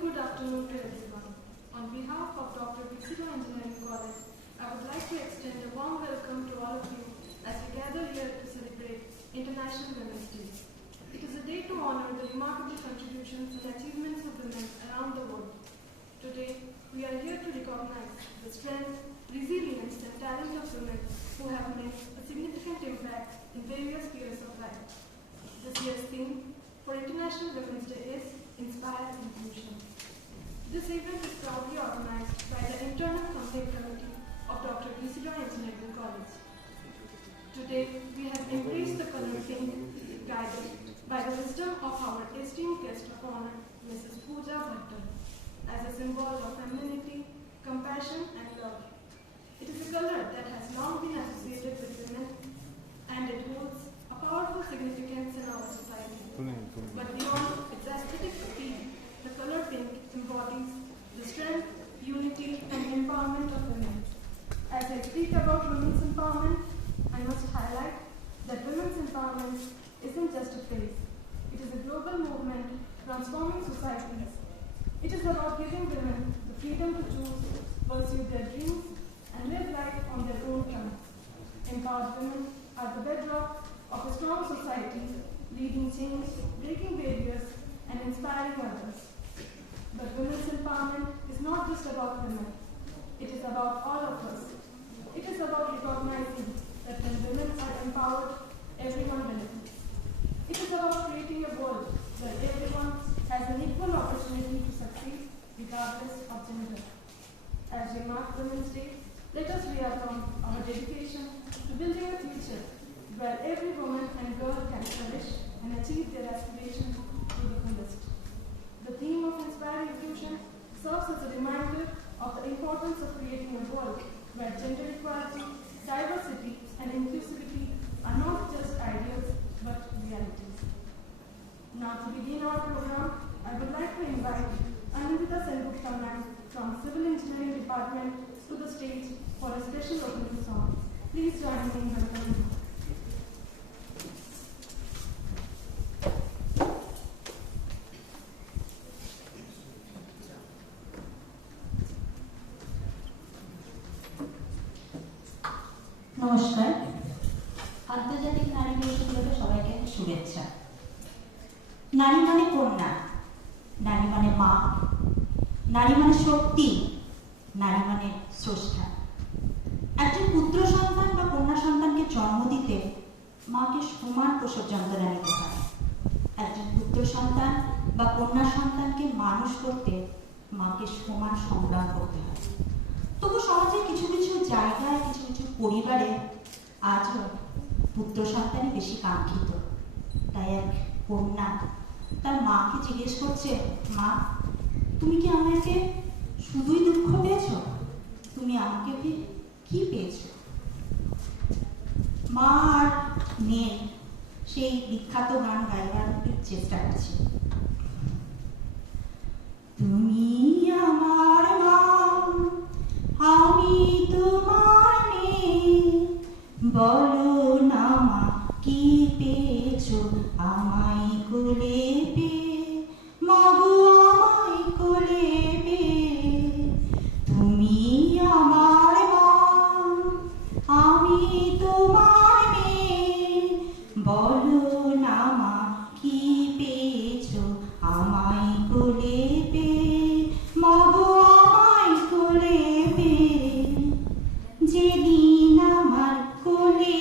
good afternoon to everyone. On behalf of Dr. Bixilo Engineering College, I would like to extend a warm welcome to all of you as we gather here to celebrate International Women's Day. It is a day to honor the remarkable contributions and achievements of women around the world. Today, we are here to recognize the strength, resilience, and talent of women who have made a significant impact in various spheres of life. This year's theme for International Women's Day is Inspire Inclusion. This event is proudly organized by the Internal Complaint Committee of Dr. Bixilo Engineering College. Today, we have embraced the color pink, guided by the wisdom of our esteemed guest of honor, Mrs. Pooja Bhattar, as a symbol of femininity, compassion, and love. It is a color that has long been associated with women, and it holds a powerful significance in our society. But beyond its aesthetic appeal, the color pink embodies the strength, unity, and empowerment of women. As I speak about women's empowerment, I must highlight that women's empowerment isn't just a phrase. It is a global movement transforming societies. It is about giving women the freedom to choose, pursue their dreams, and live life on their own terms. Empowered women are the bedrock of a strong society, leading change, breaking barriers, and inspiring others. But women's empowerment is not just about women. It is about all of us. It is about recognizing that when women are empowered, everyone benefits. It is about creating a world where everyone has an equal opportunity to succeed, regardless of gender. As we mark Women's Day, let us reaffirm our dedication to building a future where every woman and girl can flourish and achieve their aspirations to the fullest. The theme of Inspire Inclusion serves as a reminder of the importance of creating a world where gender equality, diversity, and inclusivity are not just ideals but realities. Now, to begin our program, I would like to invite Anindita Sengupta ma'am from Civil Engineering Department to the stage for a special opening song. Please join me in welcoming. নমস্কার, আন্তর্জাতিক নারী দিবস উপলক্ষে সবাইকে শুভেচ্ছা। নারী মানে কন্যা, নারী মানে মা, নারী মানে শক্তি, নারী মানে স্রষ্টা। একজন পুত্র সন্তান বা কন্যা সন্তানকে জন্ম দিতে মাকে সমান প্রসব যন্ত্রণা নিতে হয়। একজন পুত্র সন্তান বা কন্যা সন্তানকে মানুষ করতে মাকে সমান সংগ্রাম করতে হয়। তবু সমাজে কিছু কিছু জায়গায়, কিছু কিছু পরিবারে আজও পুত্র সন্তানই বেশি কাঙ্ক্ষিত। তাই এক কন্যা তার মাকে জিজ্ঞেস করছে, মা, তুমি কি আমাকে শুধুই দুঃখ পেয়েছ? তুমি আমাকে কি পেয়েছ? মা আর মেয়ে সেই বিখ্যাত গান গাইবার চেষ্টা করছে। তুমি আমার মা, আমি তোমার মেয়ে, বলো না মা কি পেয়েছো আমায় কোলে পেয়ে, মাগো আমায় কোলে পেয়ে। তুমি আমার মা, আমি তোমার মেয়ে, বলো না মা কি পেয়েছো আমায় কোলে পেয়ে, মাগো আমায় কোলে পেয়ে। যেদিন আমার কোলে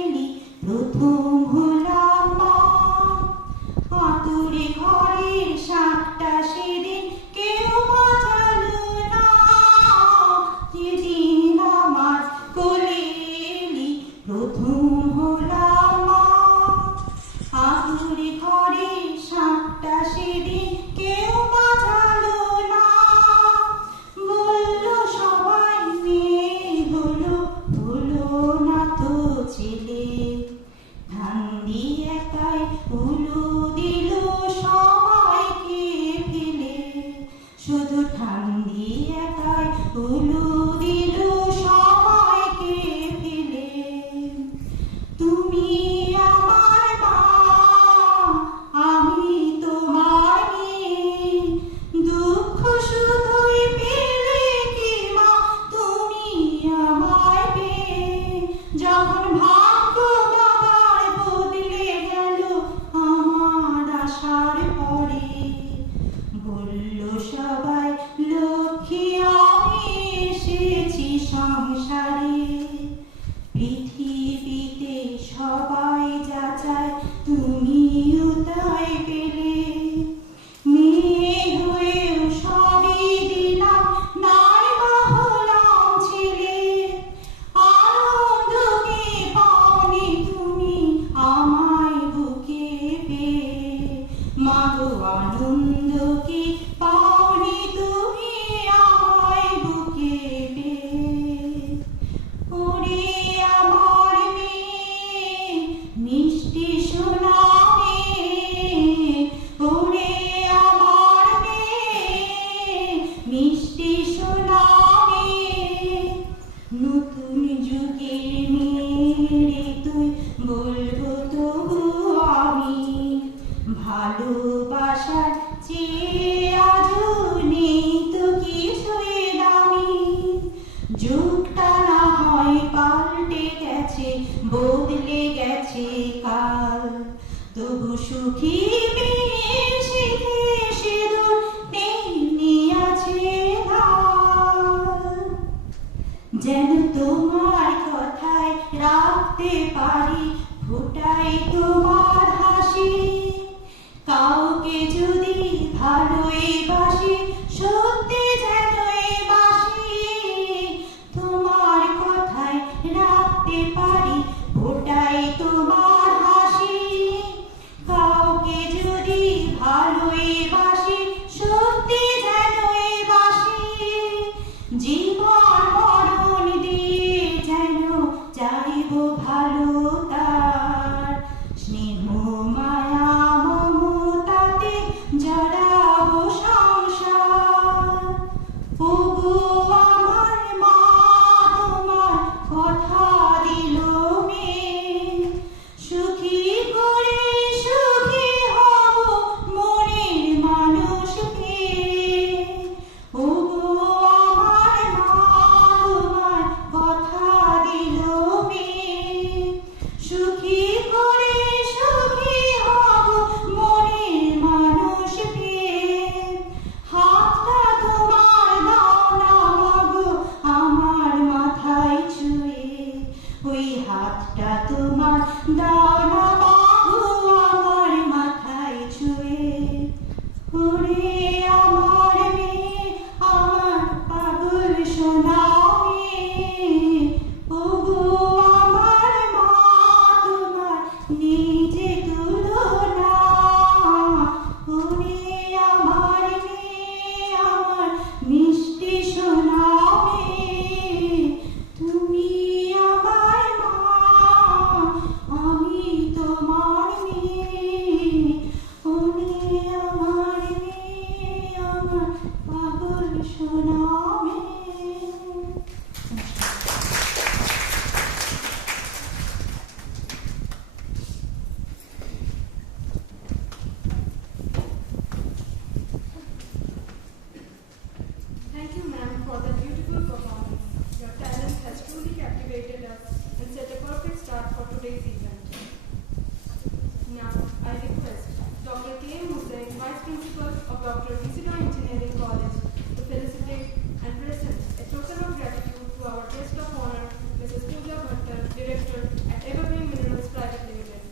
এলি প্রথম হলাম মা, আতুরে ঘরের সাতটা সেদিন কেউ বাঁচালো না। যেদিন আমার কোলে এলি প্রথম হলাম মা, আতুরে ঘরের সাতটা সেদিন কেউ বাঁচালো না। বললো সবাই মেয়ে হলো, হলো না তো ছেলে। ধান দিয়ে একাই উলু দিল সবাইকে ফেলে, শুধু ধান দিয়ে একাই উলু দিল সবাইকে ফেলে। তুমি আমার মা, আমি তোমার মেয়ে, দুঃখ আনন্দ কি পাওনি তুমি আমায় বুকে পেয়ে। ওরে আমার মেয়ে, মিষ্টি সোনা মেয়ে, ওরে আমার মেয়ে, মিষ্টি সোনা মেয়ে, নতুন যুগের মেয়ে তুই, বলবো তবু আমি, ভালোবাসার চেয়ে আজও নেই তো কিছুই দামি। যুগটা না হয় পাল্টে গেছে, বদলে গেছে কাল, তবু সুখী মেয়ের শিখে সিঁদুর তেমনি আছে লাল। যেন তোমার কথায় রাখতে পারি ফোটাই তোমার হাসি, কাউকে যদি ভালোই বাসি সত্যি যেনই বাসি, তোমার কথায় রাখতে পারি ফোটাই তোমার হাসি, কাউকে যদি ভালোই বাসি সত্যি যেনই বাসি, জীবন মরণ দিয়ে যেন চাইব ভালো তার, স্নেহ মায়া মমতাতে জড়াবো সংসার। ওগো আমার মা তোমার কথা দিল মেয়ে, সুখী করে সুখী হব মনের মানুষকে। ওগো আমার মা তোমার কথা দিল মেয়ে, সুখী করে সুখী হব মনের মানুষকে। হাতটা তোমার দাও না মাগো আমার মাথায় ছুঁয়ে, ওই হাতটা তোমার দাও না মাগো আমার মাথায় ছুঁয়ে। ওরে আমার মেয়ে, আমার পাগল সোনা মেয়ে, ওগো আমার মা তোমার নিজে তুলনা। ওরে আমার মেয়ে, আমার মিষ্টি সোনা মেয়ে, তুমি আমার মা, আমি তোমার মেয়ে। ওরে আমার মেয়ে, আমার পাগল সোনা মেয়ে। Thank you, ma'am, for that beautiful performance. Your talent has truly captivated us and set a perfect start for today's event. Now, I request Dr. K. M. Hussain, Vice Principal of Dr. Visita Engineering College, to felicitate and present a token of gratitude to our guest of honor, Mrs. Pooja Bhattar, Director at Evergreen Minerals Private Limited.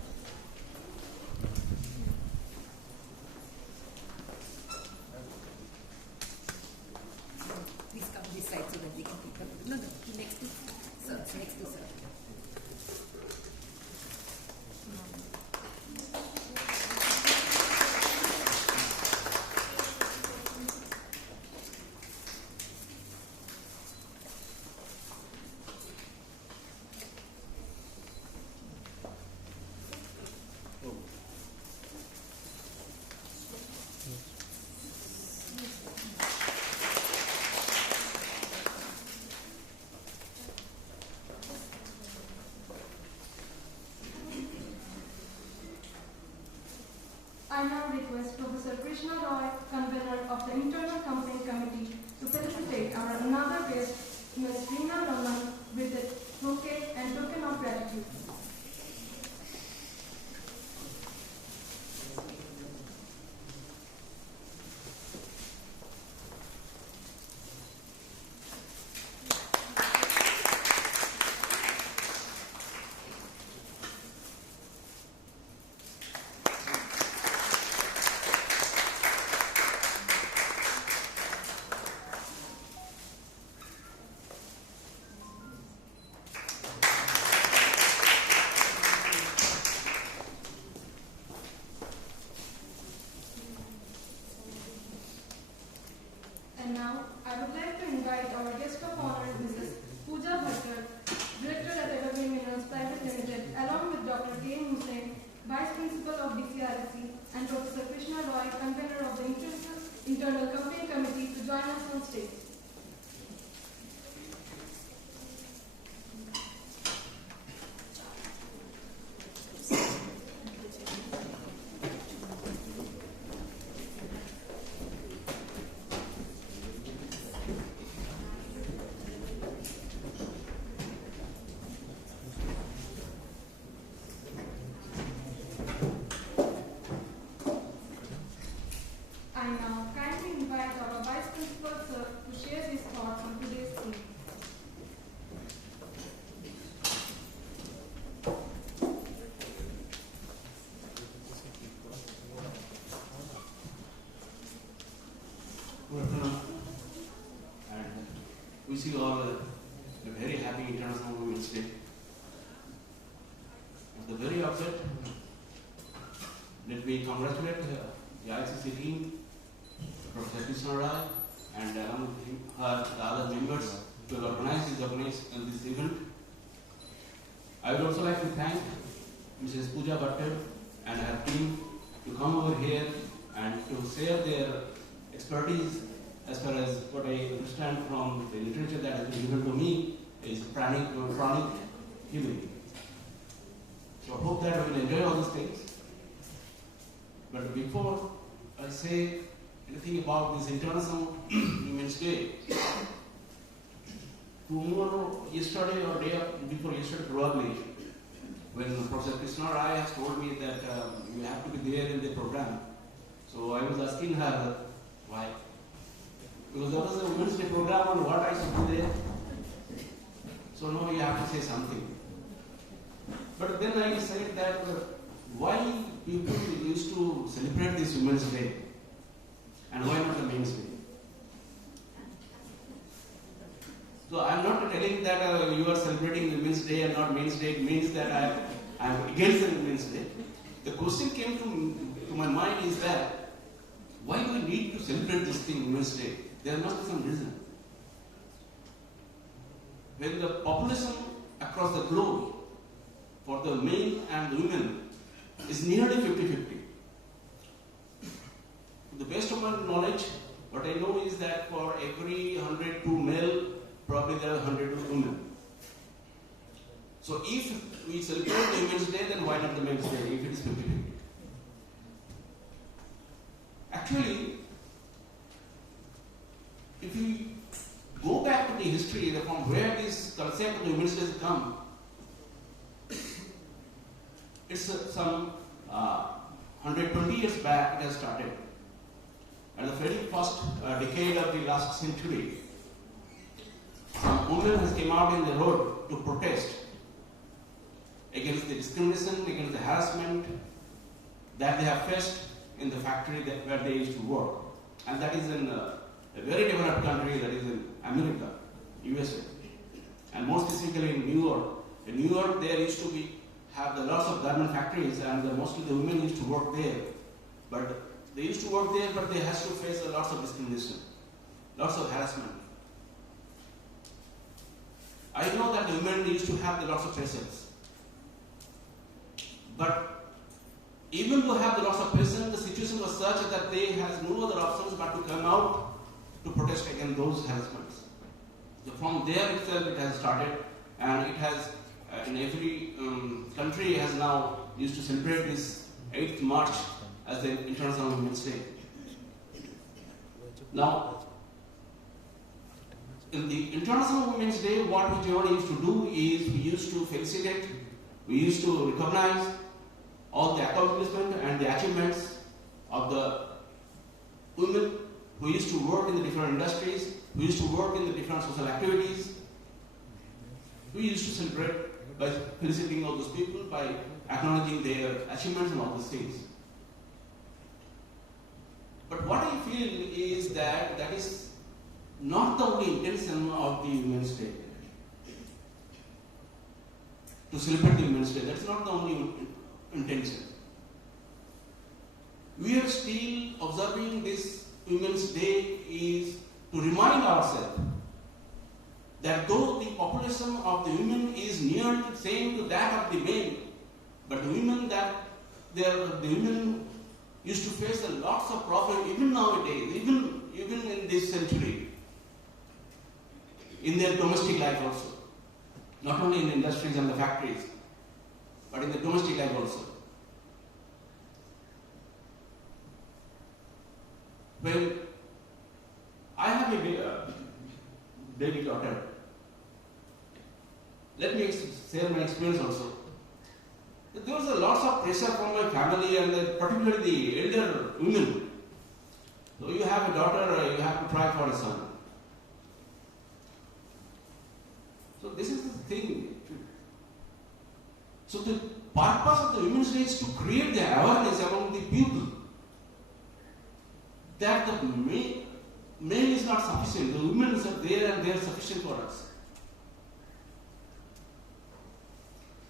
Please come this side so that we can pick up. No, next to sir. Next to sir. I now request Professor Krishna Roy, convener of the Internal Complaint Committee, to felicitate our another guest, Ms. Reena Raman, with a bouquet and token of gratitude. now, I would like to invite our guest of honor, Mrs. Pooja Bhattar, Director at Evergreen Minerals Private Limited, along with Dr. K. Hussain, Vice Principal of DCRSC, and Professor Krishna Roy, convener of the Internal Campaign Committee, to join us on stage. I now kindly invite our Vice Principal, sir, to share his thoughts on today's theme. Good afternoon, and wish you all a very happy International Women's Day. At the very outset, let me congratulate the ICC team, Professor Krishna Roy, and along with him, the other members to organize this event. I would also like to thank Mrs. Pooja Bhattar and her team to come over here and to share their expertise as far as what I understand from the literature that has been given to me is chronic healing. So I hope that we will enjoy all these things. But before I say anything about this International Women's Day, tomorrow, yesterday or day before yesterday probably, when Professor Krishna Roy has told me that you have to be there in the program, so I was asking her why. Because there was a Women's Day program on what I should be there. So no, you have to say something. But then I said that why people used to celebrate this Women's Day and why not the Men's Day? So I'm not telling that you are celebrating the Women's Day and not Men's Day. It means that I'm against the Women's Day. The question came to my mind is that why do we need to celebrate this thing, Women's Day? There must be some reason. When the population across the globe for the men and the women is nearly 50-50. To the best of my knowledge, what I know is that for every 102 male, probably there are 102 women. So if we celebrate the Women's Day, then why not the Men's Day if it is 50-50? Actually, if you go back to the history from where this concept of the Women's Day has come, it's some 120 years back it has started. At the very first decade of the last century, some women has came out in the road to protest against the discrimination, against the harassment that they have faced in the factory where they used to work. And that is in a very developed country, that is in America, USA. And more specifically in New York. In New York, there used to have lots of garment factories, and mostly the women used to work there. But they used to work there, but they had to face lots of discrimination, lots of harassment. I know that the women used to have lots of pressures. But even though have lots of pressure, the situation was such that they has no other options but to come out to protest against those harassments. So from there itself it has started, and it has in every country has now used to celebrate this 8th March as the International Women's Day. Now, in the International Women's Day, what we generally used to do is we used to felicitate, we used to recognize all the accomplishment and the achievements of the women who used to work in the different industries, who used to work in the different social activities. We used to celebrate by felicitating all those people, by acknowledging their achievements and all those things. But what I feel is that that is not the only intention of the Women's Day. To celebrate the Women's Day, that's not the only intention. We are still observing this Women's Day is to remind ourselves that though the population of the women is nearly the same to that of the men, but the women used to face a lots of problems even nowadays, even in this century, in their domestic life also. Not only in industries and the factories, but in the domestic life also. Well, I have a baby daughter. Let me share my experience also. There was a lot of pressure from my family and particularly the elder women. So you have a daughter, you have to try for a son. So this is the thing. So the purpose of the Women's Day is to create the awareness among the people that the male is not sufficient. The women are there and they are sufficient for us.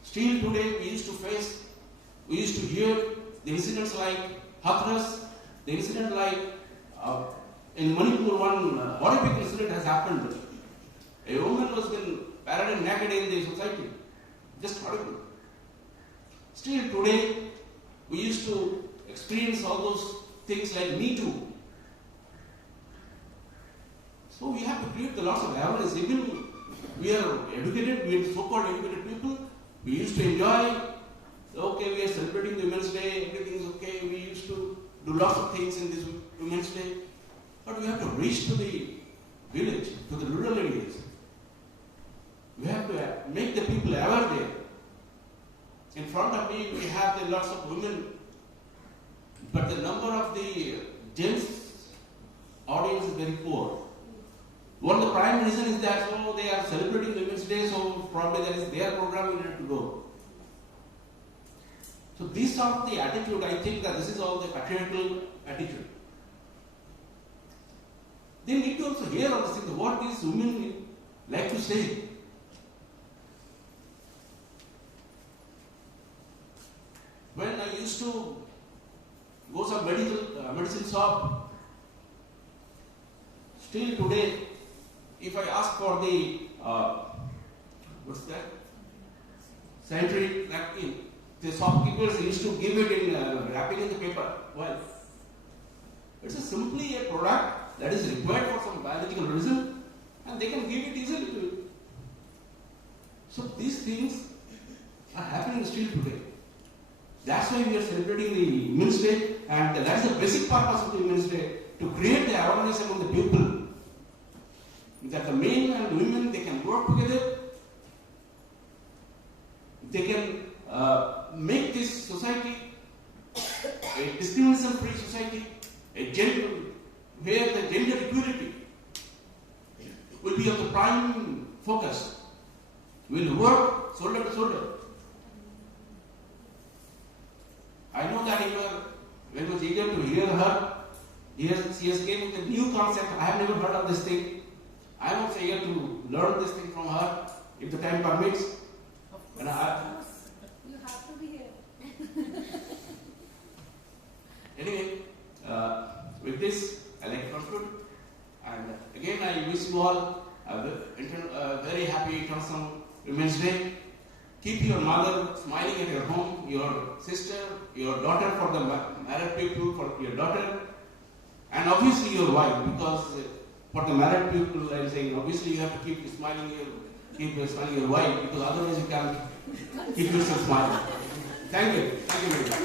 Still today we used to hear the incidents like Hathras, the incident like in Manipur, one horrific incident has happened. A woman was been paraded naked in the society. Just horrible. Still today we used to experience all those things like Me Too. So we have to create the lots of awareness. Even we are educated, we are so-called educated people. We used to enjoy, okay, we are celebrating the Women's Day, everything is okay. We used to do lots of things in this Women's Day. But we have to reach to the village, to the rural areas. We have to make the people aware there. In front of me, we have the lots of women, but the number of the gents audience is very poor. One of the prime reason is that they are celebrating Women's Day, so probably that is their program we need to go. So this sort of the attitude, I think that this is all the patriarchal attitude. They need to also hear all this thing, what these women like to say. When I used to go some medicine shop, still today, if I ask for the what's that? Sanitary napkin, the shopkeepers used to give it in wrapping in the paper. Well, it's simply a product that is required for some biological reason, and they can give it easily to you. So these things are happening still today. That's why we are celebrating the Women's Day, and that's the basic purpose of the Women's Day, to create the awareness among the people that the men and women, they can work together, they can make this society a discrimination-free society, where the gender equality will be of the prime focus. We will work shoulder to shoulder. I know that you are very much eager to hear her. She has came with a new concept. I have never heard of this thing. I am also eager to learn this thing from her, if the time permits. Of course. You have to be here. Anyway, with this, I like to conclude. And again, I wish you all a very happy International Women's Day. Keep your mother smiling at your home, your sister, your daughter, for the married people, for your daughter, and obviously your wife, because for the married people, I'm saying, obviously you have to keep smiling your wife, because otherwise you can't keep yourself smiling. Thank you. Thank you very much.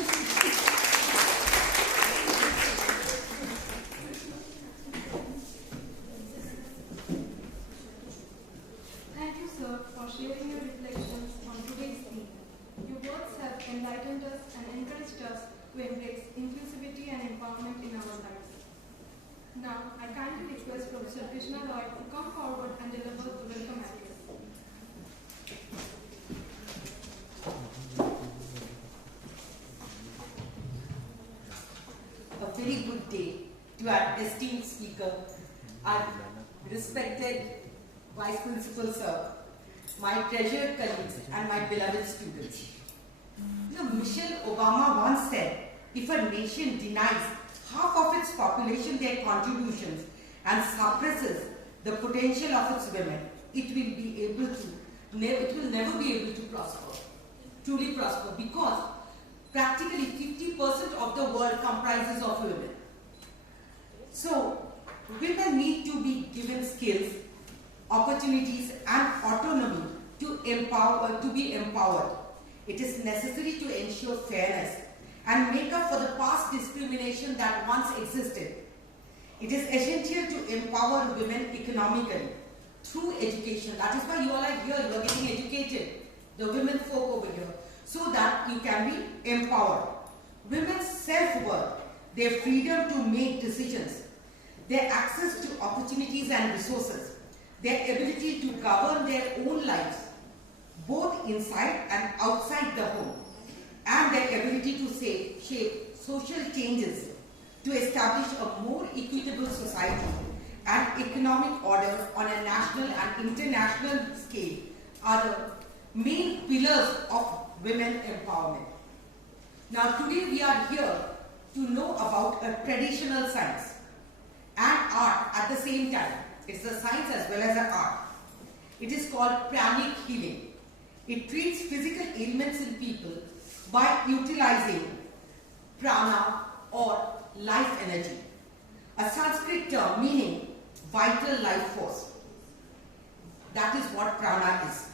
Thank you, sir, for sharing your reflections on today's theme. Your words have enlightened us and encouraged us to embrace inclusivity and empowerment in our lives. Now, I kindly request Professor Krishna Roy to come forward and deliver the welcome address. A very good day to our esteemed speaker, our respected Vice Principal Sir, my treasured colleagues, and my beloved students. Michelle Obama once said, if a nation denies half of its population their contributions, and suppresses the potential of its women, it will never be able to truly prosper, because practically 50% of the world comprises of women. So, women need to be given skills, opportunities and autonomy to be empowered. It is necessary to ensure fairness and make up for the past discrimination that once existed. It is essential to empower women economically through education. That is why you all are here, you are getting educated, the women folk over here, so that you can be empowered. Women's self-worth, their freedom to make decisions, their access to opportunities and resources, their ability to govern their own lives, both inside and outside the home, and their ability to shape social changes to establish a more equitable society and economic order on a national and international scale are the main pillars of women empowerment. Now today we are here to know about a traditional science and art at the same time. It's a science as well as an art. It is called pranic healing. It treats physical ailments in people by utilizing prana or life energy, a Sanskrit term meaning vital life force. That is what prana is.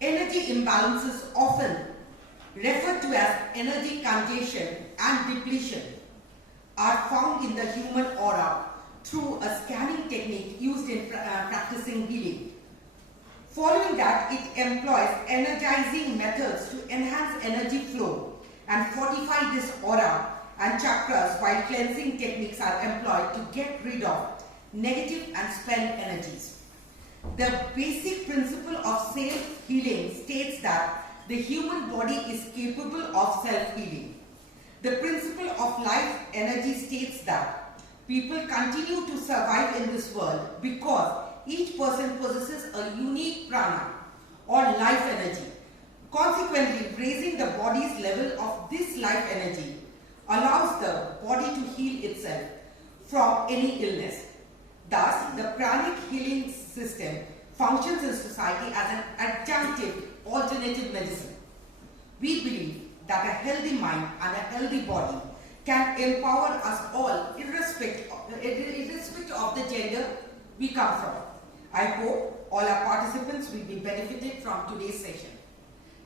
Energy imbalances, often referred to as energy congestion and depletion, are found in the human aura through a scanning technique used in practicing healing. Following that, it employs energizing methods to enhance energy flow and fortify this aura and chakras, while cleansing techniques are employed to get rid of negative and spent energies. The basic principle of self-healing states that the human body is capable of self-healing. The principle of life energy states that people continue to survive in this world because each person possesses a unique prana or life energy. Consequently, raising the body's level of this life energy allows the body to heal itself from any illness. Thus, the pranic healing system functions in society as an adjunctive alternative medicine. We believe that a healthy mind and a healthy body can empower us all irrespective of the gender we come from. I hope all our participants will be benefited from today's session.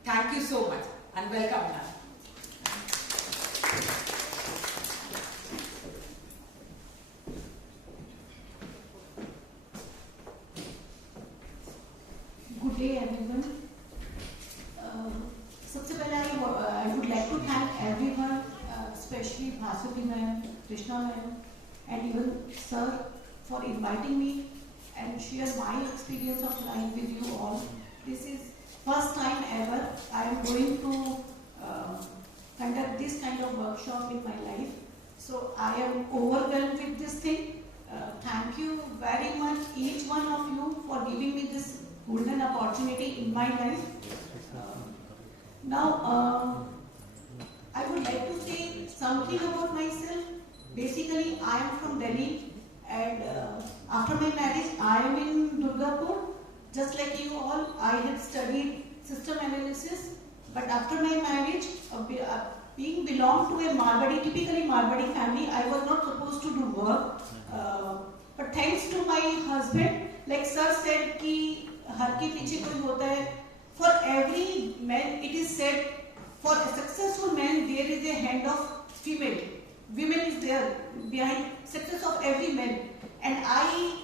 Thank you so much and welcome now. Good day everyone. सबसे पहले I would like to thank everyone, especially Bhaswati ma'am, Krishna ma'am, and even sir for inviting me and share my experience of life with you all. This is first time ever I am going to conduct this kind of workshop in my life. So I am overwhelmed with this thing. Thank you very much each one of you for giving me this golden opportunity in my life. Now I would like to say something about myself. Basically I am from Delhi, and after my marriage I am in Durgapur. Just like you all, I had studied system analysis, but after my marriage, being belong to a Marwadi, typically Marwadi family, I was not supposed to do work. But thanks to my husband, like sir said कि हर के पीछे कोई होता है. For every man, it is said, for a successful man, there is a hand of female. Women is there behind success of every man. And I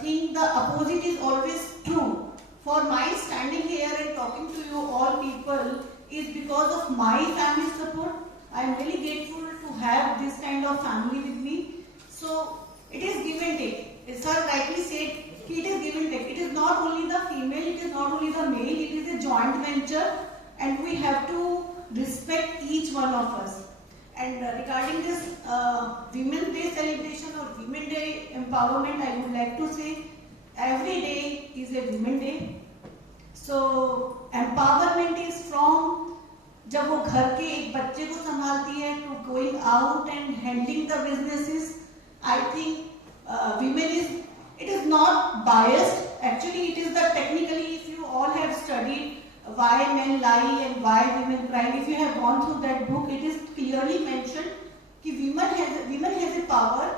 think the opposite is always true. For my standing here and talking to you all people is because of my family support. I am really grateful to have this kind of family with me. So it is give and take. As sir rightly said, it is give and take. It is not only the female, it is not only the male, it is a joint venture, and we have to respect each one of us. And regarding this Women's Day celebration or Women Day empowerment, I would like to say every day is a Women Day. So empowerment is from जब वो घर के एक बच्चे को संभालती है to going out and handling the businesses. I think not biased. Actually, it is the technically, if you all have studied Why Men Lie and Why Women Cry, if you have gone through that book, it is clearly mentioned that women has a power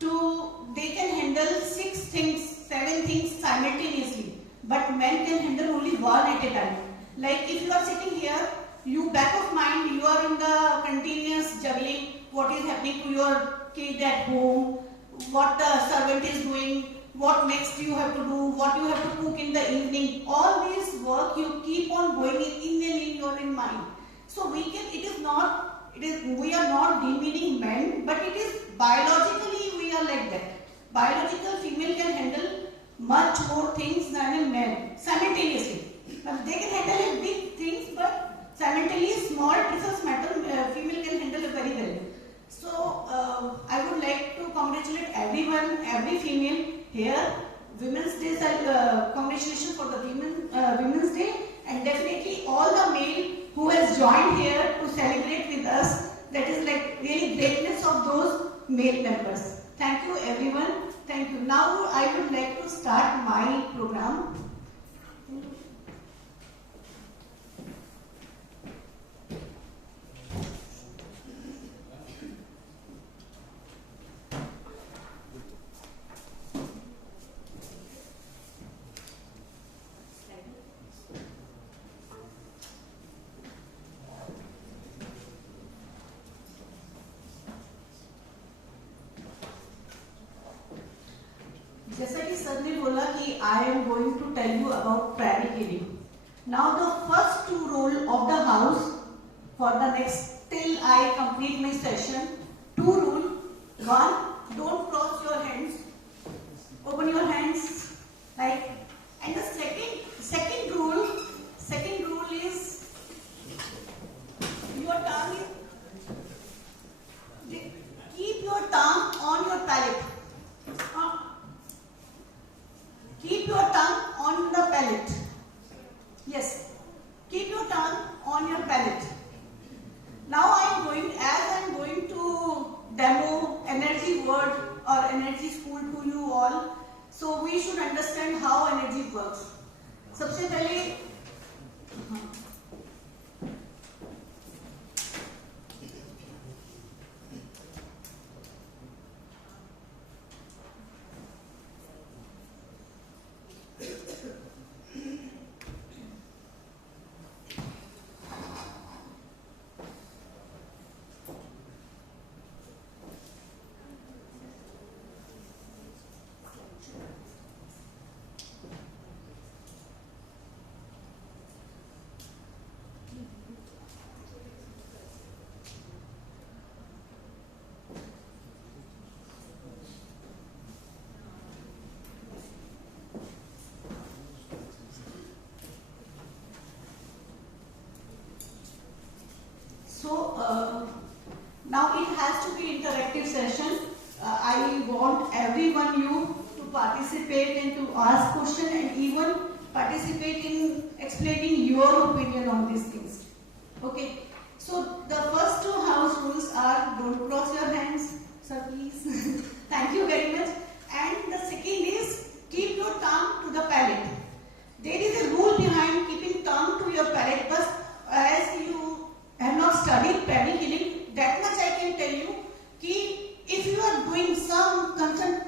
to, they can handle 6 things, 7 things simultaneously, but men can handle only one at a time. Like if you are sitting here, you back of mind, you are in the continuous juggling, what is happening to your kid at home, what the servant is doing, what next you have to do, what you have to cook in the evening. All this work you keep on going in your mind. So we can, we are not demeaning men, but it is biologically we are like that. Biological female can handle much more things than a man simultaneously. They can handle big things, but simultaneously small pieces matter, female can handle it very well. So I would like to congratulate everyone, every female here. Women's Day, congratulations for the Women's Day, and definitely all the male who has joined here to celebrate with us. That is like really greatness of those male members. Thank you everyone. Thank you. Now I would like to start my program. जैसा कि sir ने बोला कि I am going to tell you about private healing. Now the first 2 rules of the house for the next till I complete my session. 2 rules. 1, don't cross your hands. Open your hands like. And the second rule is your tongue. Keep your tongue on your palate. Keep your tongue on the palate. Yes. Keep your tongue on your palate. Now I am going to demo energy word or energy school to you all. So we should understand how energy works. सबसे पहले now it has to be interactive session. I want everyone you to participate and to ask questions and even participate in explaining your opinion on these things. Okay. So the first 2 house rules are don't cross your hands, sir please. Thank you very much. And the second is keep your tongue to the palate. There is a rule behind keeping tongue to your palate, but as you have not studied pranic healing, that much I can tell you, ki if you are doing some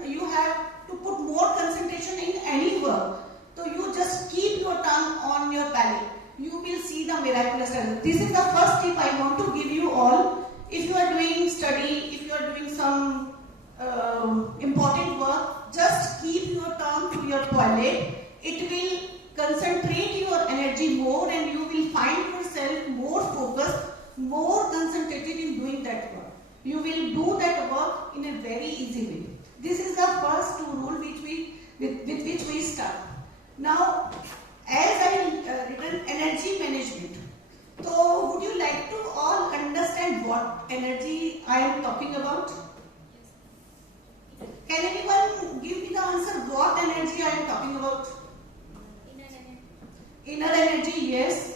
you have to put more concentration in any work. So you just keep your tongue on your palate. You will see the miraculous result. This is the first tip I want to give you all. If you are doing study, if you are doing some important work, just keep your tongue to your palate. It will concentrate your energy more and you will find yourself more focused, more concentrated in doing that work. You will do that work in a very easy way. This is the first 2 rules with which we start. Now, as I written energy management, so would you like to all understand what energy I am talking about? Can anyone give me the answer what energy I am talking about? Inner energy, yes.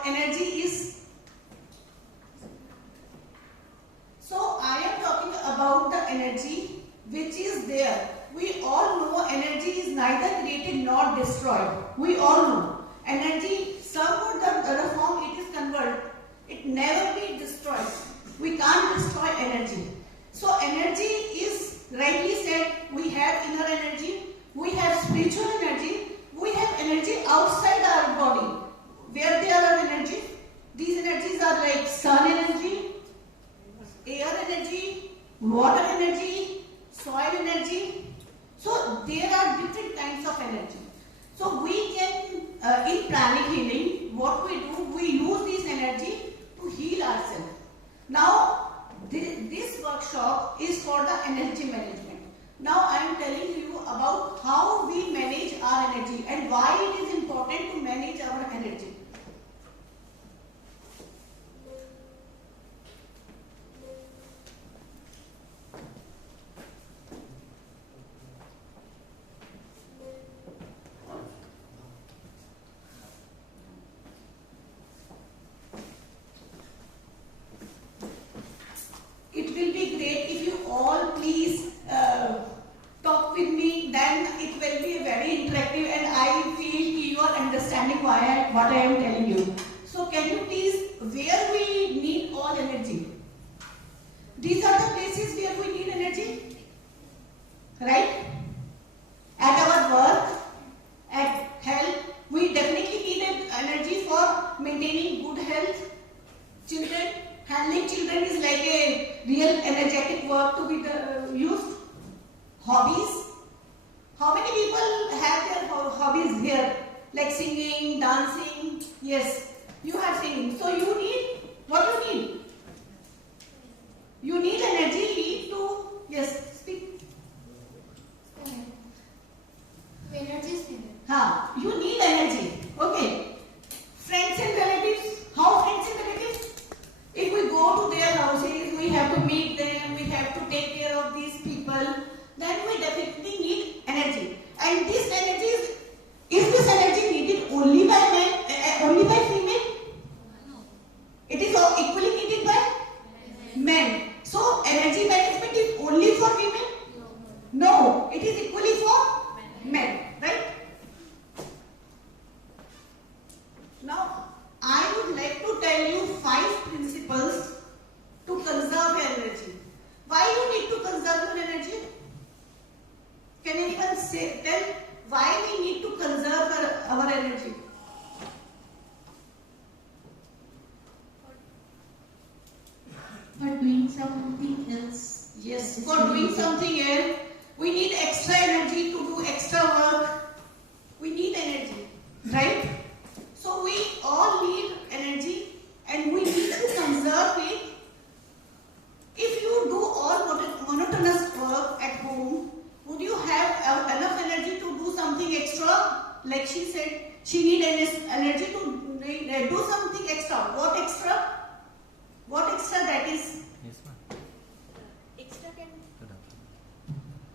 about energy is, so I am talking about the energy which is there. We all know energy is neither created nor destroyed. We all know energy, some or the other form it is converted. It never be destroyed. We can't destroy energy. So energy is, rightly said, we have inner energy, we have spiritual energy, we have energy outside our body. Where there are energy? These energies are like sun energy, air energy, water energy, soil energy. So there are different kinds of energy. So we can, in pranic healing, what we do, we use this energy to heal ourselves. Now, this workshop is for the energy management. Now I am telling you about how we manage our energy and why it is important to manage our energy. It will be great if you all please talk with me, then it will be very interactive and I feel you are understanding what I am telling you. So can you please, where we need all energy? These are the places where we need energy, right? At our work, at health, we definitely need energy for maintaining good health. Children, handling children is like a real energetic work to be used. Hobbies. How many people have their hobbies here? Like singing, dancing. Yes, you have singing. So you need, what you need? You need energy to, yes, speak. Energy is needed. You need energy. Okay. Friends and relatives. How friends and relatives? If we go to their houses, we have to meet them, we have to take care of these people, then we definitely need energy. And this energy is this energy needed only by men, only by female? It is equally needed by men. So energy management is only for women? No, it is equally for men, right? Now, I would like to tell you 5 principles to conserve energy. Why you need to conserve your energy? Can anyone tell why we need to conserve our energy? For doing something else. Yes, for doing something else, we need extra energy to do extra work. We need energy, right? So we all need energy and we need to conserve it. If you do all monotonous work at home, would you have enough energy to do something extra? Like she said, she needs energy to do something extra. What extra? What extra that is?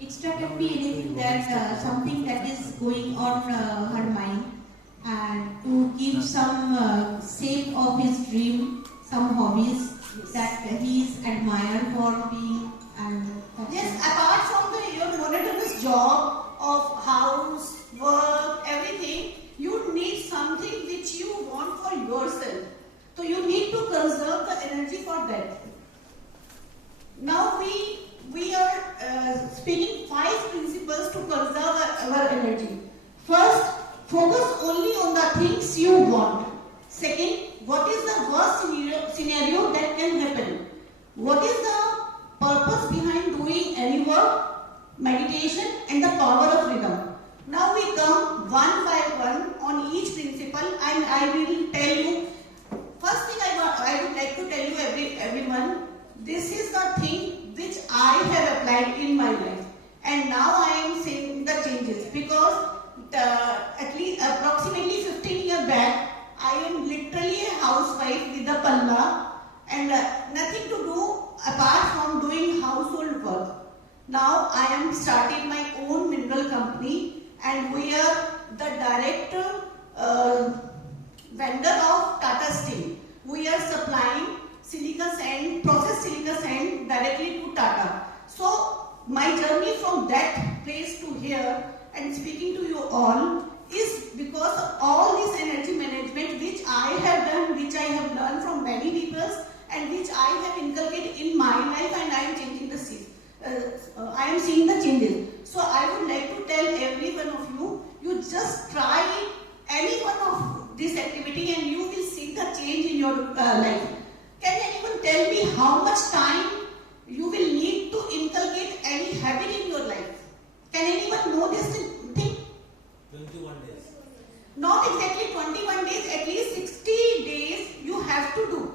Extra can be anything that something that is going on her mind, and to give some sake of his dream, some hobbies that he is admired for being. And Yes, apart from your monotonous job of house, work, everything, you need something which you want for yourself. So you need to conserve the energy for that. Now we are speaking 5 principles to conserve our energy. First, focus only on the things you want. Second, what is the worst scenario that can happen? What is the purpose behind doing any work? Meditation and the power of rhythm. Now we come one by one on each principle and I will tell you. First thing I would like to tell you everyone, this is the thing which I have applied in my life, and now I am seeing the changes because at least approximately 15 years back I am literally a housewife with a palla and nothing to do apart from doing household work. Now I am starting my own mineral company and we are the direct vendor of Tata Steel. We are supplying silica sand, processed silica sand directly to Tata. So my journey from that place to here and speaking to you all is because of all this energy management which I have done, which I have learned from many people and which I have inculcated in my life, and I am changing the scene. I am seeing the changes. So I would like to tell every one of you, you just try any one of this activity and you will see the change in your life. Can anyone tell me how much time you will need to inculcate any habit in your life? Can anyone know this thing? 21 days. Not exactly 21 days, at least 60 days you have to do.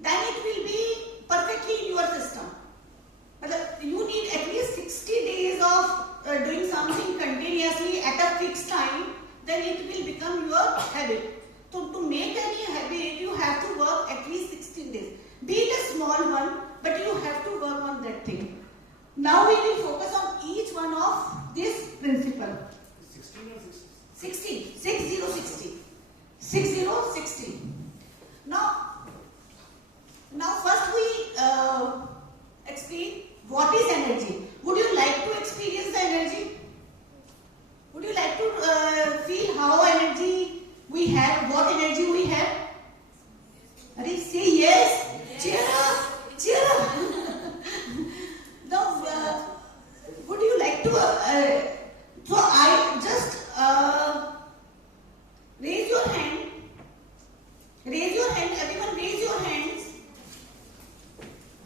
Then it will be perfectly in your system. But you need at least 60 days of doing something continuously at a fixed time, then it will become your habit. So to make any habit, you have to work at least 16 days. Be it a small one, but you have to work on that thing. Now we will focus on each one of this principle. 16 or 16? 60. 60. 60. 60. Now first we explain what is energy. Would you like to experience the energy? Would you like to feel how energy we have, what energy we have? Say yes. Cheer up. Cheer up. Now, would you like to? So I just raise your hand. Raise your hand. Everyone, raise your hands.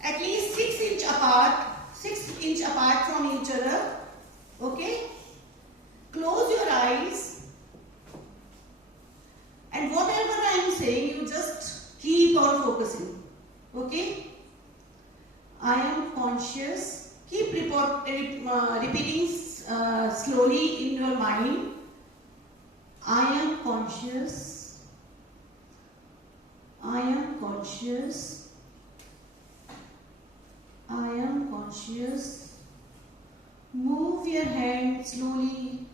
At least 6 inch apart. 6 inch apart from each other. Okay. Close your eyes. And whatever I am saying, you just keep on focusing. Okay. I am conscious. Keep repeating slowly in your mind. I am conscious. I am conscious. I am conscious. Move your hand slowly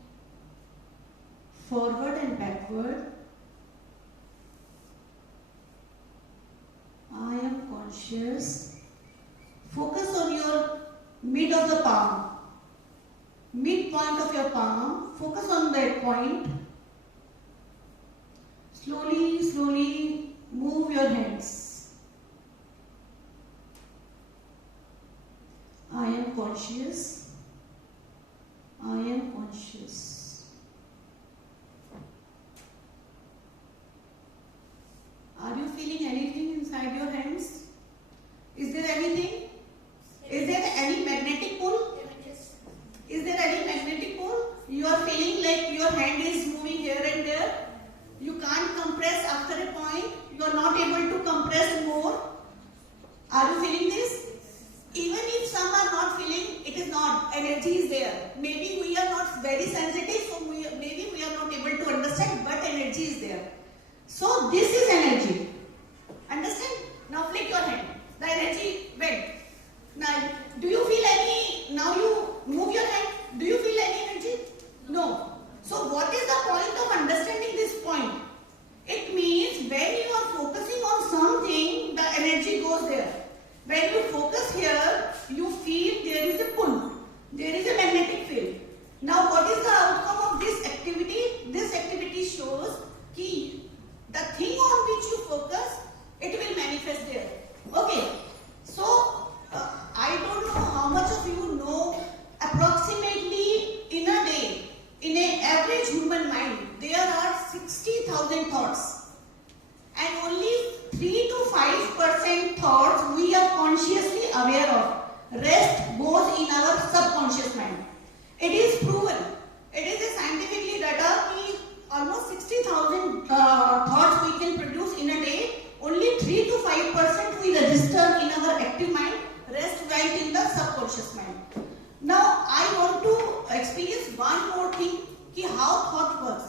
forward and backward. I am conscious. Focus on your mid of the palm. Midpoint of your palm. Focus on that point. Slowly, slowly move your hands. I am conscious. I am conscious. Are you feeling anything inside your hands? Is there anything? Is there any magnetic pull? Is there any magnetic pull? You are feeling like your hand is moving here and there. You can't compress after a point. You are not able to compress more. Are you feeling this? Even if some are not feeling, it is not. Energy is there. Maybe we are not very sensitive, so maybe we are not able to understand, but energy is there. So this is energy. Understand? Now flick your hand. The energy went. Now, do you feel any? Now you move your hand. Do you feel any energy? No. So what is the point of understanding this point? It means when you are focusing on something, the energy goes there. When you focus here, you feel there is a pull. There is a magnetic field. Now what is the outcome of this activity? This activity shows that the thing on which you focus, it will manifest there. Okay. So I don't know how much of you know approximately in a day, in an average human mind, there are 60,000 thoughts. And only 3 to 5% thoughts we are consciously aware of. Rest goes in our subconscious mind. It is proven. It is a scientifically data. Almost 60,000 thoughts we can produce in a day. Only 3 to 5% we register in our active mind. Rest went in the subconscious mind. Now I want to experience one more thing. How thought works.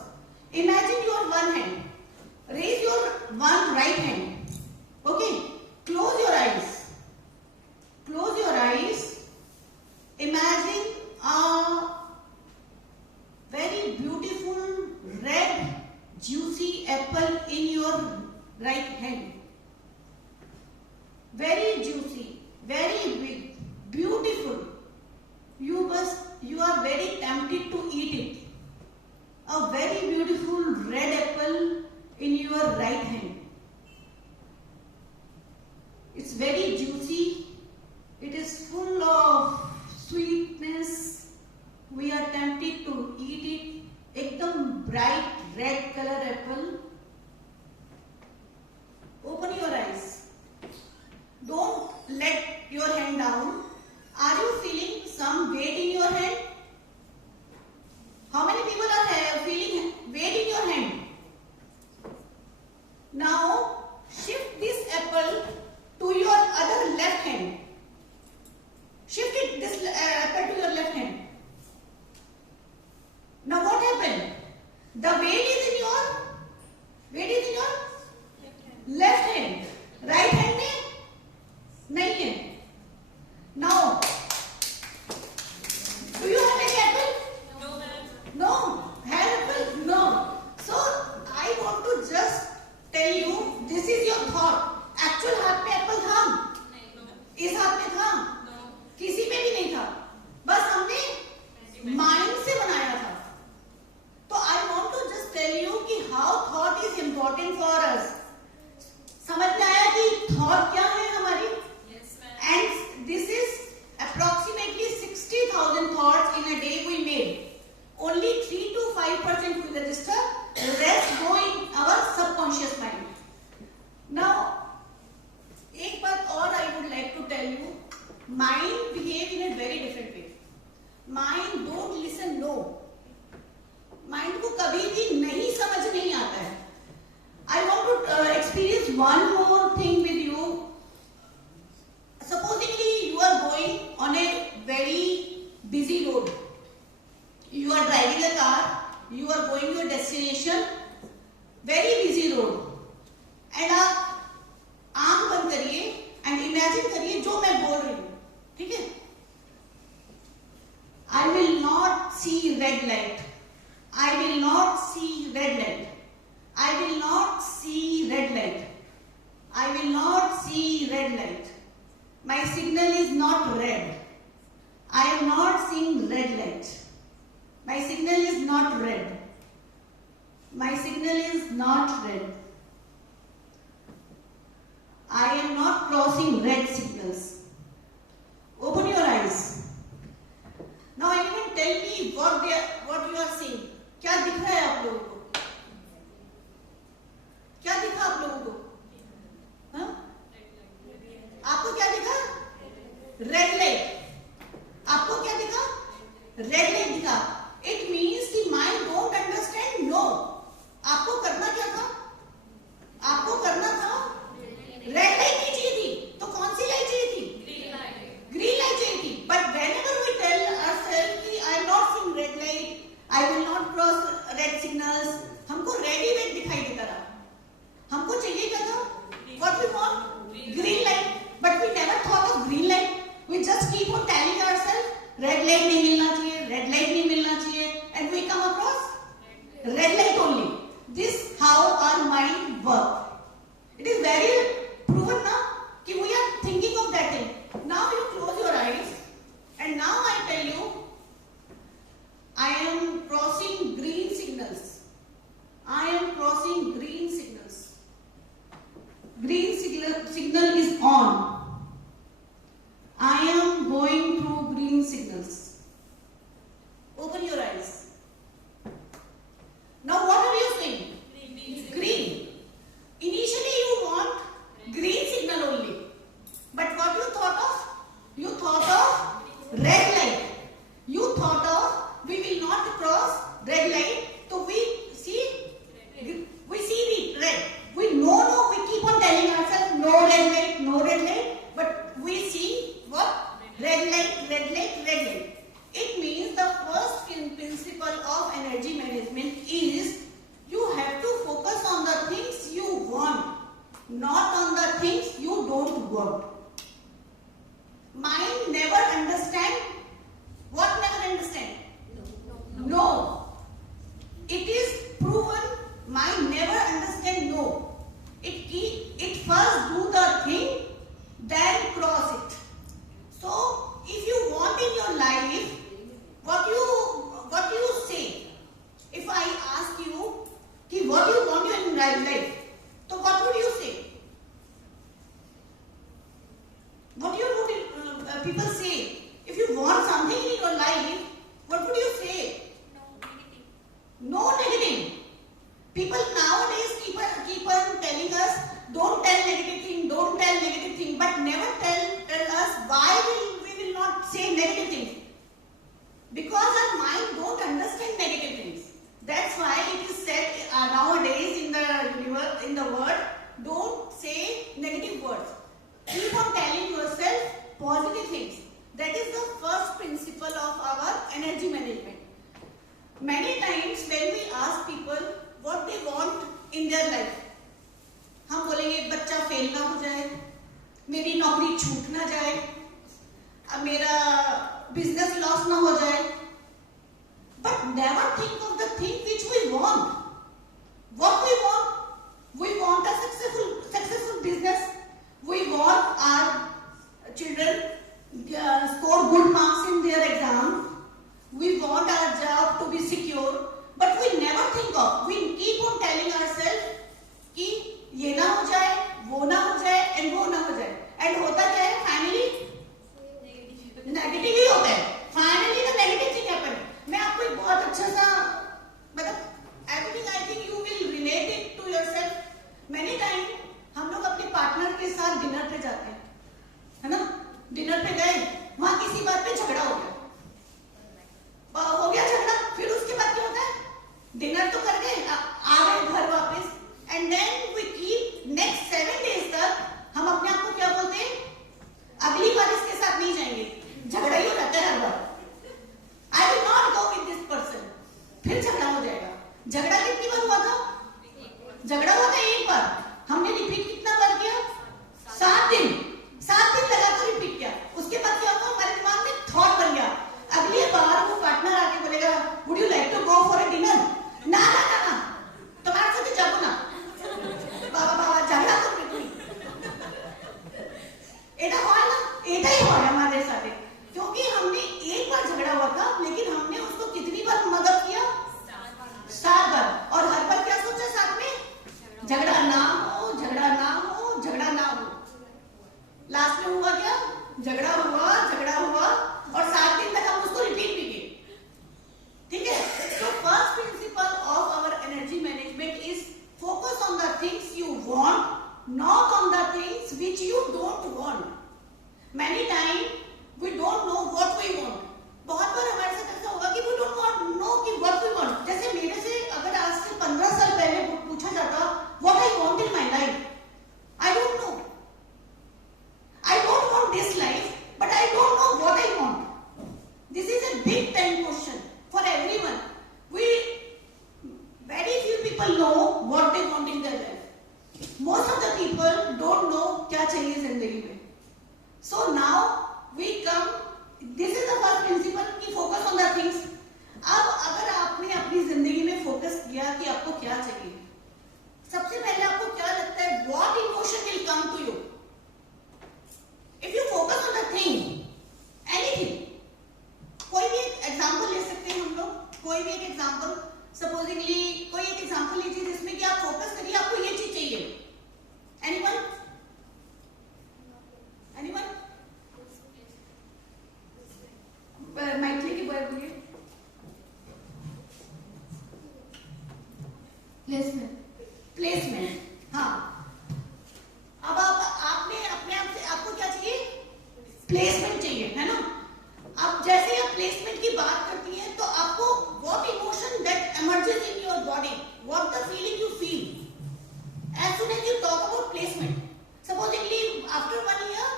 Imagine your one hand. Raise your one right hand. Okay. Close your eyes. Close your eyes. Imagine a very beautiful red juicy apple you are very tempted to eat it. A very beautiful red apple in your right hand. It's very juicy. It is full of sweetness. We are tempted to eat it. Ekdam bright red color apple. Open your eyes. Don't let your hand down. Are you feeling some weight in your hand? How many people are feeling weight in your hand? Now shift this apple to your other left hand. Shift it, this apple to your left hand. Now what happened? The weight is in your left hand. Right hand में नहीं है. Now, do you have any apple? No. Have apple? No. So I want to just tell you, this is your thought. Actual हाथ में apple था? इस हाथ में था? किसी में भी नहीं था. बस हमने mind से बनाया था. तो I want to just tell you कि how thought is important for us. समझ में आया कि thought क्या है हमारी? Yes, ma'am. And this is approximately 60,000 thoughts in a day we made. Only 3 to 5% will register. The rest go in our subconscious mind. Now, एक बात और I would like to tell you. Mind behave in a very different way. Mind don't listen no. Mind को कभी भी नहीं समझ नहीं आता है. I want to experience one more thing with you. Supposingly you are going on a very busy road. You are driving a car. You are going to your destination. Very busy road. And आप आँख बंद करिए and imagine करिए जो मैं बोल रही हूँ. ठीक है? I will not see red light. I will not see red light. I will not see red light. I will not see red light. My signal is not red. I am not seeing red light. My signal is not red. My signal is not red. I am not crossing red signals. Open your eyes. Now anyone tell me what you are seeing. क्या दिख रहा है आप लोगों को? क्या दिखा आप लोगों को? हाँ? आपको क्या दिखा? Red light. आपको क्या दिखा? रेड लाइट दिखा. It means कि mind don't understand no. आपको करना क्या था? आपको करना था रेड लाइट नहीं चाहिए थी. तो कौन सी लाइट चाहिए थी? ग्रीन लाइट चाहिए थी. But whenever we tell ourselves कि I am not seeing red light, I will not cross red signals, हमको रेडीमेड दिखाई देता रहा. हमको चाहिए क्या था? What we want? Green light. But we never thought of green light. We just keep on telling ourselves, red light नहीं मिलना चाहिए, red light नहीं मिलना चाहिए, and we come across red light only. This how our mind work. It is very proven now कि we are thinking of that thing. Now you close your eyes, and now I tell you, I am crossing green signals. I am crossing green signals. Green signal is on. I am going through green signals. Open your eyes. Now what are you saying? Green. Initially you want green signal only. But what you thought of? You thought of red light. You thought of we will not cross red light. So we see the red. We keep on telling ourselves no red light, no red light. But we see what? Red light, red light, red light. It means the first principle of energy management is you have to focus on the things you want, not on the things you don't want. Mind never understand. What never understand? No. in the word. Don't say negative words. Keep on telling yourself positive things. That is the first principle of our energy management. Many times when we ask people what they want in their life, हम बोलेंगे बच्चा fail ना हो जाए, मेरी नौकरी छूट ना जाए, अब मेरा बिजनेस लॉस ना हो जाए. But never think of the thing which we want. What we want? We want a successful business. We want our children score good marks in their exam. We want our job to be secure. But we never think of. We keep on telling ourselves कि ये ना हो जाए, वो ना हो जाए, and वो ना हो जाए. And होता क्या है? Finally नेगेटिव ही होता है. Finally the negative thing happen. मैं आपको एक बहुत अच्छा सा मतलब everything I think you will relate it to yourself. Many time हम लोग अपने पार्टनर के साथ डिनर पे जाते हैं, है ना? डिनर पे गए, वहां किसी बात पे झगड़ा हो गया झगड़ा. फिर उसके बाद क्या होता है? डिनर तो कर गए, आ गए घर वापस, and then we keep next 7 days तक हम अपने आप को क्या बोलते हैं? अगली बार इसके साथ नहीं जाएंगे. झगड़ा ही हो जाता है हर बार. I will not go with this person. फिर झगड़ा हो जाएगा. झगड़ा कितनी बार हुआ था? झगड़ा हुआ था एक बार. हमने रिपीट कितना बार किया? 7 दिन. 7 दिन लगातार रिपीट किया. उसके बाद क्या हुआ? हमारे दिमाग में थॉट बन गया. अगली बार वो पार्टनर आके बोलेगा, would you like to go for a dinner? ना ना ना ना, तुम्हारे साथ जाओ ना. बाबा बाबा झगड़ा तो बिल्कुल এটা হয় না, এটাই হয় हमारे साथ. क्योंकि हमने एक बार झगड़ा हुआ था, लेकिन हमने उसको कितनी बार मदद किया? 7 बार. और हर बार क्या सोचा साथ में? झगड़ा ना हो, झगड़ा ना हो, झगड़ा ना हो. लास्ट में हुआ क्या? झगड़ा हुआ और 7 दिन तक हम उसको रिपीट भी किए. ठीक है? So first principle of our energy management is focus on the things you want, not on the things which you don't want. Many times we don't know what we want. बहुत बार हमारे साथ ऐसा होगा कि we don't know कि what we want. जैसे मेरे से अगर आज से 15 साल पहले पूछा जाता what I want in my life, I don't know. I don't want this life, but I don't know what I want. This is a big time question for everyone. Very few people know what they want in their life. Most of the people don't know क्या चाहिए जिंदगी में. So now we come. This is the first principle कि focus on the things. अब अगर आपने अपनी जिंदगी में फोकस किया कि आपको क्या चाहिए, सबसे पहले आपको क्या लगता है? What emotion will come to you? If you focus on the thing, anything. कोई भी एक एग्जाम्पल ले सकते हैं हम लोग. कोई भी एक एग्जाम्पल, सपोजिंगली कोई एक एग्जाम्पल लीजिए जिसमें कि आप फोकस करिए आपको ये चीज चाहिए. एनीवन? माइक लेके बोलिए. प्लेसमेंट. हाँ, अब आपने अपने आप से आपको क्या चाहिए? प्लेसमेंट चाहिए, है ना? अब जैसे आप प्लेसमेंट की बात करती हैं तो आपको what emotion that emerges in your body, what the feeling you feel as soon as you talk about placement. Supposedly after 1 year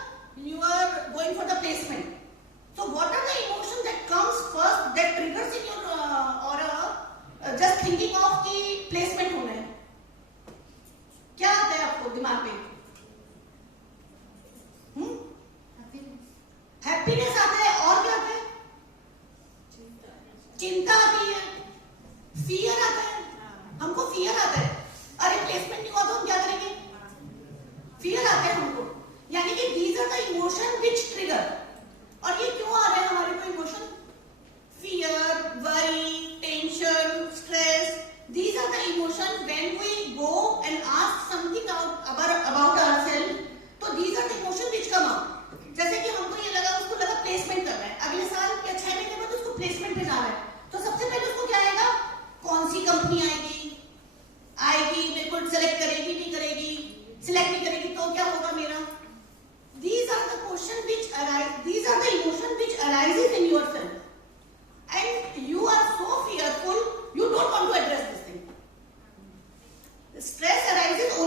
you are going for the placement. So what are the emotions that comes first that triggers in your just thinking of कि placement होना है? क्या आता है आपको दिमाग में? Happiness आता है. और क्या आता है? चिंता आती है. फियर आता है. हमको फियर आता है. अरे प्लेसमेंट नहीं हुआ तो हम क्या करेंगे? फियर आता है हमको. यानी कि these are the emotion which trigger. और ये क्यों आ रहे हैं हमारे को emotion? Fear, worry, tension, stress. These are the emotions when we go and ask something about ourselves. तो these are the emotions which come out. जैसे कि हमको ये लगा, उसको लगा प्लेसमेंट करना है अगले साल या 6 महीने बाद उसको प्लेसमेंट पे जाना है. तो सबसे पहले उसको क्या आएगा? कौन सी कंपनी आएगी, मेरे को सेलेक्ट करेगी नहीं करेगी, सिलेक्ट नहीं करेगी तो क्या होगा मेरा? These are the questions which arise. These are the emotions which arises in yourself, and you are so fearful. You don't want to address this thing. The stress arises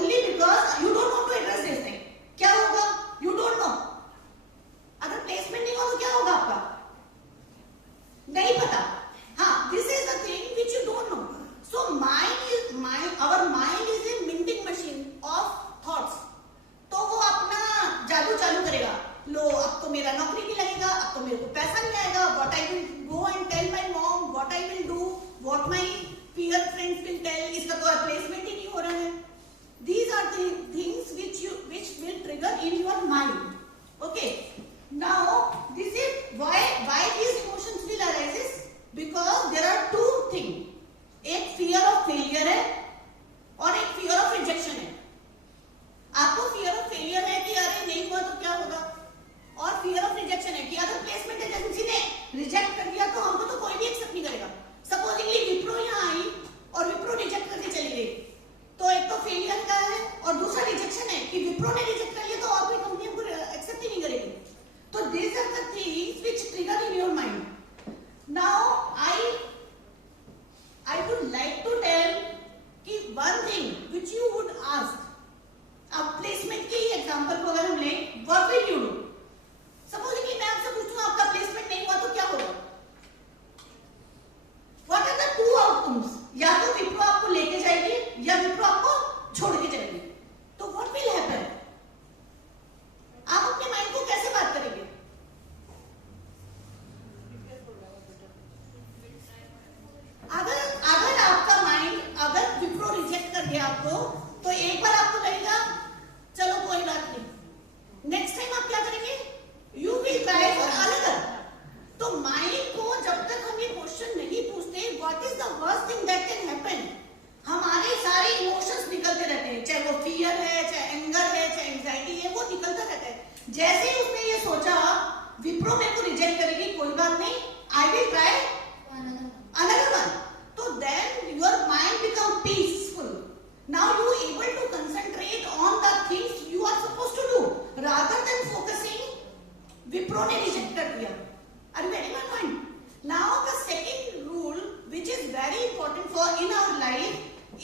very important for in our life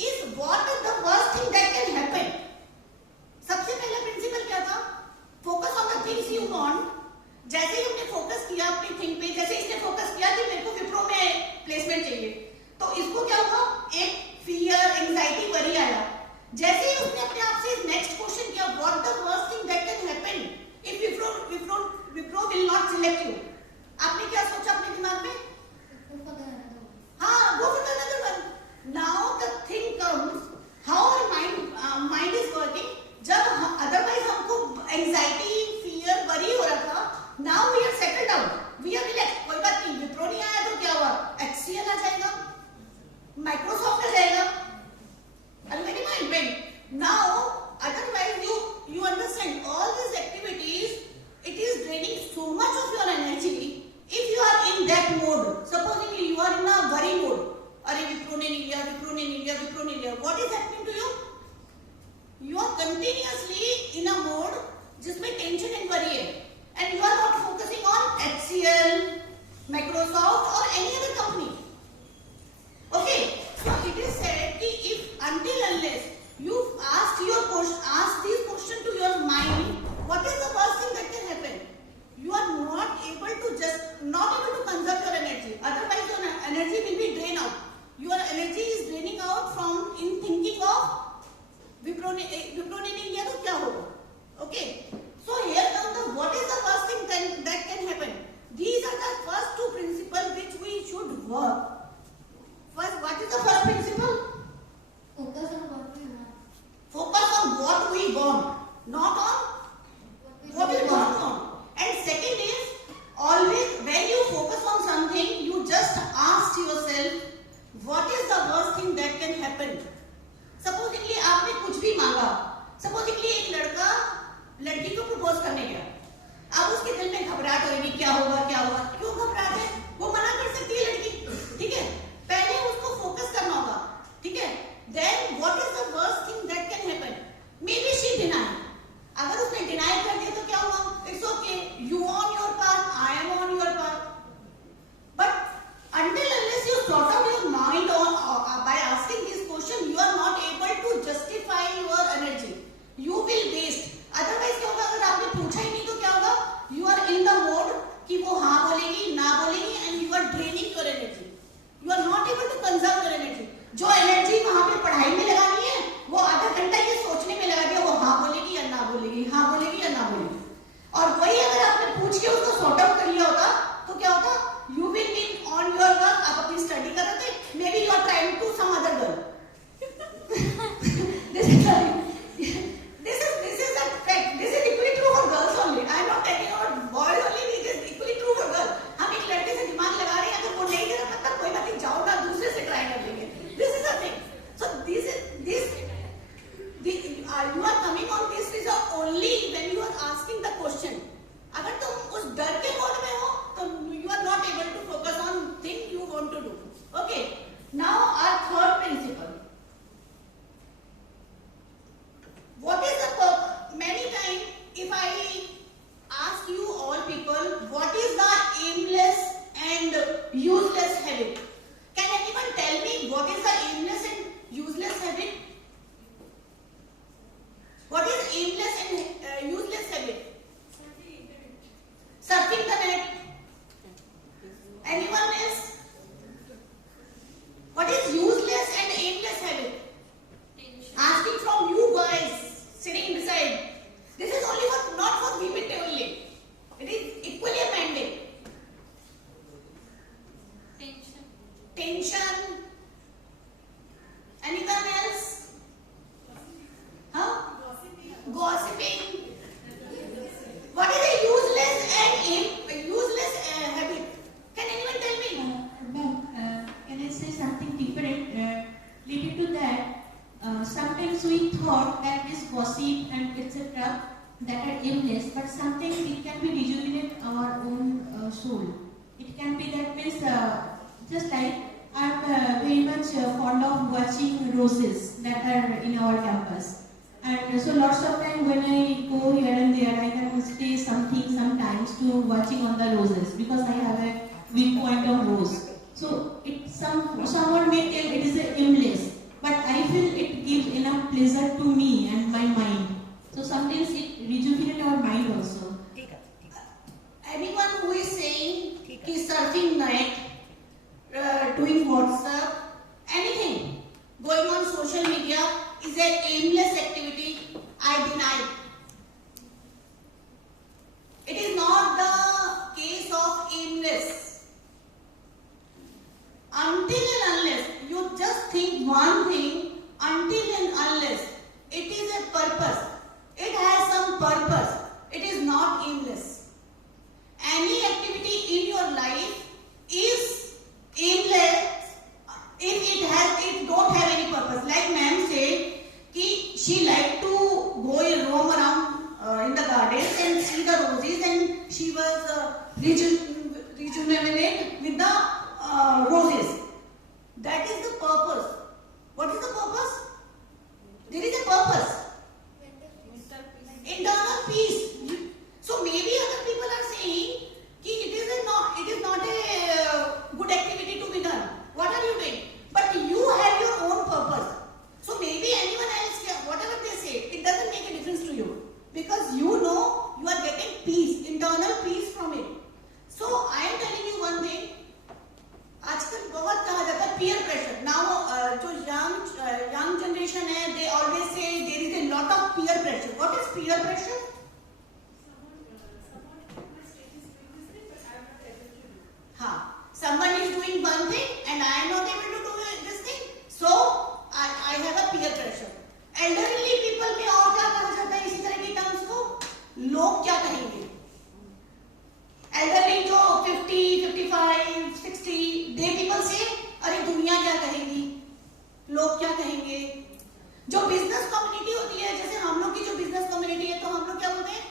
is what is the worst thing that can happen. सबसे पहला principal क्या था? Focus on the things you want. जैसे ही हमने focus किया अपनी thing पे, जैसे इसने फोकस किया कि मेरे को विप्रो में प्लेसमेंट चाहिए, तो इसको क्या हुआ? एक फियर, एंजाइटी, वरी आया. जैसे ही उसने अपने आप से नेक्स्ट क्वेश्चन किया, what the worst thing that can happen if Wipro will not select you. आपने क्या सोचा अपने दिमाग में? हाँ, go for the another one. Now the thing comes, how our mind is working. जब otherwise हमको anxiety, fear, worry हो रहा था, now we are settled down, we are relaxed. कोई बात नहीं, विप्रो नहीं आया तो क्या हुआ? HCL आ जाएगा, Microsoft आ जाएगा. Already mind went. Now otherwise you understand all these activities, it is draining so much of your energy. If you are in that mode, supposedly you are in a worry mode. अरे विप्रो ने नहीं लिया, विप्रो ने नहीं लिया, विप्रो ने लिया. What is happening to you? You are continuously in a mode जिसमें tension and worry है, and you are not focusing on HCL, Microsoft or any other company. Okay, so it is said कि if until unless you ask these questions to your mind, what is the worst thing that can happen? You are not able to conserve your energy. Otherwise, your energy will be drained out. Your energy is draining out from in thinking of Wipro ने नहीं लिया तो क्या होगा? Okay. So here comes the what is the first thing that can happen. These are the first two principles which we should work. First, what is the first principle? Focus on what we want. Focus on what we want, not on what we don't want. And second is, always when you focus on something, you just ask yourself, what is the worst thing that can happen? Supposedly आपने कुछ भी मांगा, supposedly एक लड़का लड़की को propose करने गया, अब उसके दिल में घबराहट होगी, क्या होगा? क्यों घबराहट है? वो मना कर सकती है लड़की, ठीक है? पहले उसको फोकस करना होगा, ठीक है? Then what is the worst thing that can happen? Maybe she deny. अगर उसने डिनाई कर दिया तो क्या हुआ? It's okay. You on your path, I am on your path. But until unless you sort out your mind by asking this question, you are not able to justify your energy. You will waste. Otherwise क्या होगा? अगर आपने पूछा ही नहीं तो क्या होगा? You are in the mode कि वो हाँ बोलेगी, ना बोलेगी, and you are draining your energy. You are not able to conserve your energy. जो एनर्जी वहां पे पढ़ाई में लगानी है, वो आधा घंटा ये सोचने में लगा दिया, वो हाँ बोलेगी या ना बोलेगी, हाँ बोलेगी या ना बोलेगी. और वही अगर आपने पूछ के उसको सॉर्ट आउट कर लिया होता तो क्या होता? You will be on your work. आप अपनी स्टडी कर रहे थे, maybe you are trying to some other girl. This is a fact. This is equally true for girls only. I am not talking about boys only. It is equally true for girls. हम एक लड़के से दिमाग लगा रहे हैं, अगर वो नहीं दे रहा पता कोई बात नहीं, जाओ ना दूसरे से ट्राई कर लेंगे. This is a thing. So you are coming on this is only when you are asking the question. अगर तुम उस डर के मोड में हो तो you are not able to focus on thing you want to do. Okay. Now our third principle. What is the many times if I ask you all people, what is the aimless and useless habit? Can anyone tell me what is the aimless and useless habit? What is aimless and useless habit? Surfing the net. Anyone else? What is useless and aimless habit? Asking from you guys sitting beside. This is only for not for women only. It is equally a mandate. Tension. Anyone else? Huh? Gossiping. What is a useless habit? Can anyone tell me? Ma'am, can I say something different related to that? Sometimes we thought that this gossip and etc. that are aimless, but sometimes it can be rejuvenate our own soul. It can be that means just like I'm very much fond of watching roses that are in our campus. And so lots of time when I go here and there, I can stay sometimes to watching on the roses because I have a weak point of rose. So it somewhat doing WhatsApp, anything going on social media is an aimless activity. I deny. It is not the case of aimless. Until and unless you just think one thing, until and unless it is a purpose, it has some purpose, it is not aimless. Any activity in your life is aimless if it don't have any purpose. Like ma'am said, she liked to go and roam around in the gardens and see the roses, and she was rejuvenated with the roses. That is the purpose. What is the purpose? There is a purpose. Internal peace. So maybe other people are saying it is not a good activity to be done. What are you doing? But you have your own purpose. So maybe anyone else, whatever they say, it doesn't make a difference to you, because you know you are getting peace, internal peace from it. So I am telling you one thing. आजकल बहुत कहा जाता है peer pressure. Now जो young generation है, they always say there is a lot of peer pressure. What is peer pressure? Someone is doing one thing and I am not able to do this thing, so I have a peer pressure. Elderly people में और क्या कहा जाता है इसी तरह की terms को? लोग क्या कहेंगे? Elderly जो 50, 55, 60, they people say, अरे दुनिया क्या कहेगी? लोग क्या कहेंगे? जो business community होती है, जैसे हम लोग की जो business community है, तो हम लोग क्या बोलते हैं?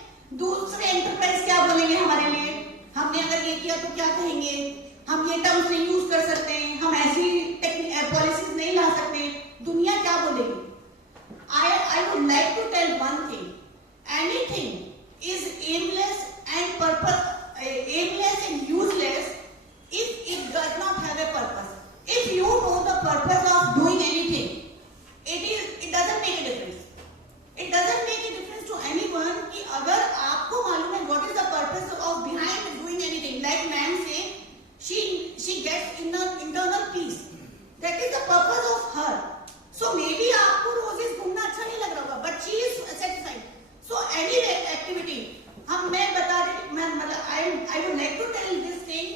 दूसरे enterprise क्या बोलेंगे हमारे लिए? हमने अगर ये किया तो क्या कहेंगे? हम ये टर्म्स नहीं यूज कर सकते हैं, हम ऐसी पॉलिसीज नहीं ला सकते, दुनिया क्या बोलेगी? I would like to tell one thing. Anything is aimless and aimless and useless if it does not have a purpose. If you know the purpose of doing anything, it doesn't make a difference. It doesn't make a difference to anyone कि अगर आपको मालूम है what is the purpose of behind doing anything. Like ma'am say, she gets internal peace. That is the purpose of her. So maybe आपको roses घूमना अच्छा नहीं लग रहा होगा, but she is satisfied. So any activity, मैं बता रही, I would like to tell this thing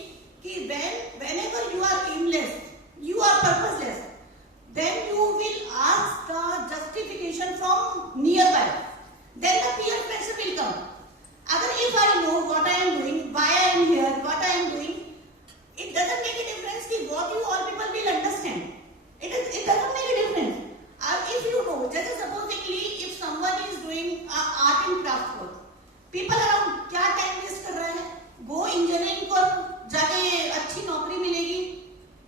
कि whenever you are aimless, you are purposeless, then you will ask the justification from nearby. Then the peer pressure will come. Agar if I know what I am doing, why I am here, what I am doing, it doesn't make a difference कि what you all people will understand. It doesn't make a difference. If you know, just supposedly if someone is doing art and craft work, people around क्या time waste कर रहे हैं? Go engineering को जाके अच्छी नौकरी मिलेगी.